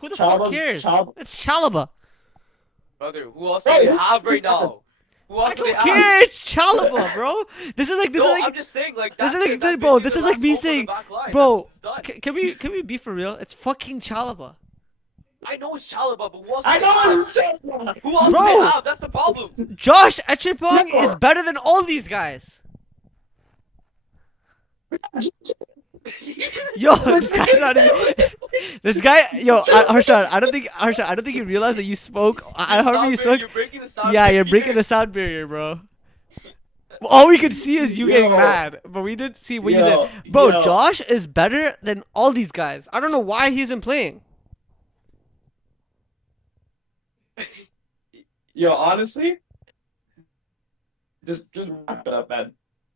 Who the fuck Chalobah's- cares? Chalob- It's Chalobah. Brother, who else do Bro, they who- have right now? Who else I do they don't have? care. It's Chalobah, bro. This is like No, like I'm just saying, like, this that's is it. like That's bro. basically This the is like last me hope for the saying, back line. bro. That's done. Can we be for real? It's fucking Chalobah. I know it's Chalobah, but who else do I they know have? it's Chalobah. Who else do Bro. they have? That's the problem. Josh Echepong No. is better than all these guys. Yo, this guy's not even. This guy, yo, Harsha, I don't think you realize that you spoke. However you spoke. You're breaking the sound. Yeah, you're barrier. breaking the sound barrier, bro. All we could see is you getting Yo. mad, but we didn't see what you Yo, said. Bro, yo. Josh is better than all these guys. I don't know why he isn't playing. Yo, honestly, just wrap it up, man.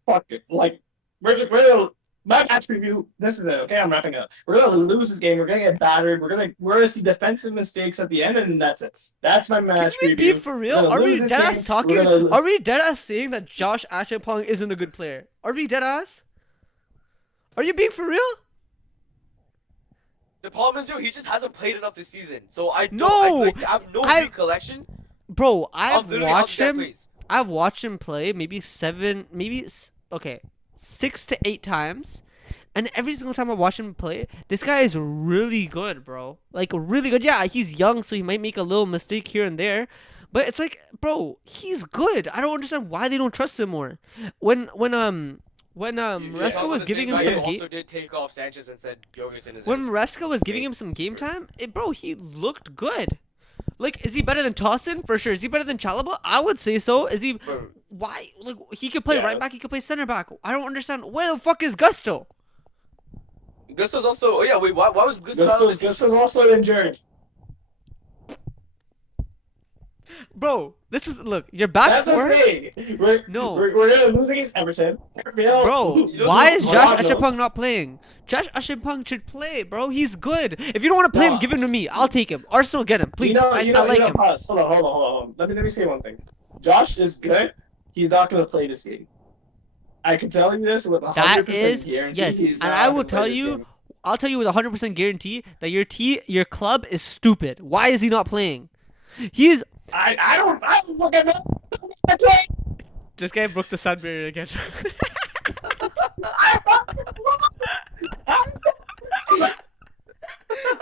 Fuck it. Like we're gonna my match review. This is it. Okay, I'm wrapping up. We're gonna lose this game. We're gonna get battered. We're gonna see defensive mistakes at the end, and that's it. That's my Can match we review. be for We're real? gonna Are we lose this deadass game. talking? We're gonna- Are we deadass saying that Josh Echepong isn't a good player? Are we deadass? Are you being for real? The problem is, yo, he just hasn't played enough this season. So I don't. No! I have no I- recollection Bro, of I've literally how watched this guy him. plays. I've watched him play maybe 6 to 8 times, and every single time I watch him play, this guy is really good, bro. Like really good. Yeah, he's young, so he might make a little mistake here and there, but it's like, bro, he's good. I don't understand why they don't trust him more. When Maresca was giving him some Also game. did take off Sanchez and said Jorgensen is. When Maresca was giving him some game time, bro, he looked good. Like, is he better than Tossin? For sure. Is he better than Chalobah? I would say so. Is he? Bro, Why? Like, he could play Yeah. right back. He could play center back. I don't understand. Where the fuck is Gusto? Gusto's also. Oh yeah, wait. Why was Gusto not on the team? Gusto's also injured. Bro, this is look. You're back That's the four. thing. We're gonna lose against Everton. Bro, You don't why know is Josh Ronaldo's. Echepong not playing? Josh Echepong should play, bro. He's good. If you don't want to play him, No. give him to me. I'll take him. Arsenal, get him, please. I like him. Pause. Hold on. Let me say one thing. Josh is good. He's not gonna play this game. I can tell you this with 100% That is guarantee. yes, he's and not I gonna will play tell this you. game. I'll tell you with 100% guarantee that your club is stupid. Why is he not playing? He's I don't fucking know. this guy broke the sound barrier again.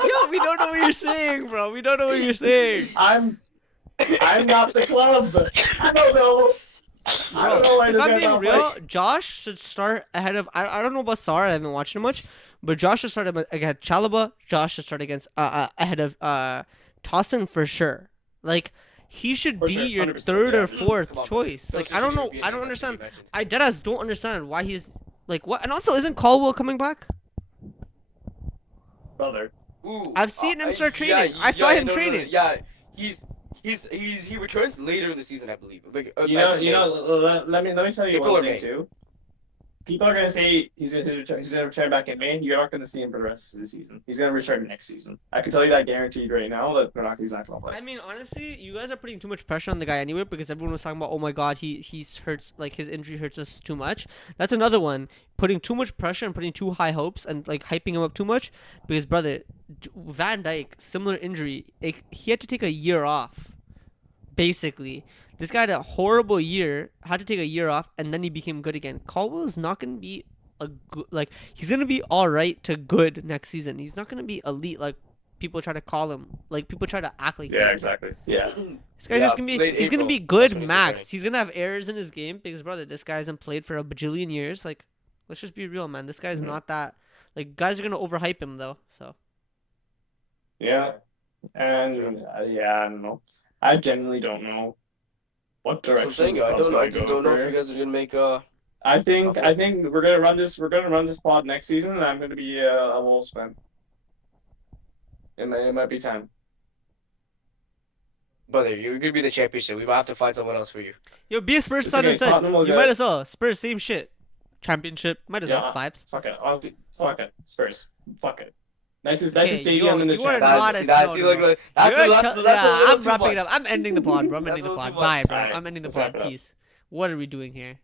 Yo, we don't know what you're saying, bro. We don't know what you're saying. I'm not the club. I don't know. I don't know why If this I'm guy's being not real, playing. Josh should start ahead of. I don't know about Sarr. I haven't watched him much, but Josh should start against Chalobah. Josh should start against ahead of Tossin for sure. Like he should For be sure, your 100%, third yeah. or fourth Come on, choice. bro. Like Those I don't two know. should be in I there, don't that's what you understand. mentioned. I deadass don't understand why he's like what. And also, isn't Caldwell coming back? Brother. Ooh, I've seen him start training. I saw him training. Yeah, he returns later in the season, I believe. Like, Let me tell you April or one May. thing too. people are gonna say he's gonna return back in May. You're not gonna see him for the rest of the season. He's gonna return next season. I can tell you that guaranteed right now that he's not gonna play. I mean, honestly, you guys are putting too much pressure on the guy anyway because everyone was talking about, oh my god, he's hurts, like his injury hurts us too much. That's another one, putting too much pressure and putting too high hopes and like hyping him up too much. Because brother, Van Dijk, similar injury, he had to take a year off. Basically, this guy had a horrible year, had to take a year off, and then he became good again. Caldwell is not gonna be a good, like he's gonna be all right to good next season. He's not gonna be elite like people try to call him, like people try to act like. Yeah, exactly. Yeah. This guy's just gonna be. late He's gonna April. be That's good when he's max. returning. He's gonna have errors in his game because brother, this guy hasn't played for a bajillion years. Like, let's just be real, man. This guy's not that. Like, guys are gonna overhype him though. So. Yeah. And yeah, I don't know. I genuinely don't know what So I'm direction saying, this I club's don't know. I gonna just go don't know if for. you guys are gonna make I think Okay. we're gonna run this pod next season, and I'm gonna be a Wolves fan. It might be time. Brother, you're gonna be the championship. We might have to find someone else for you. Yo, be a Spurs It's son okay, and son. Tottenham will You get- might as well. Spurs, same shit. Championship, might as well. Yeah. Vibes. Fuck it. Spurs. Fuck it. Nice to Okay, see yo, them in the you are chat. not That's, a- that's, no, see, no, look, no. look, that's, You're a, that's, ch- that's yeah, a little I'm too wrapping much. it up. I'm ending the pod, bro. I'm That's ending a the little pod. too much. Bye, bro. Alright, I'm ending the let's pod. wrap it up. Peace. What are we doing here?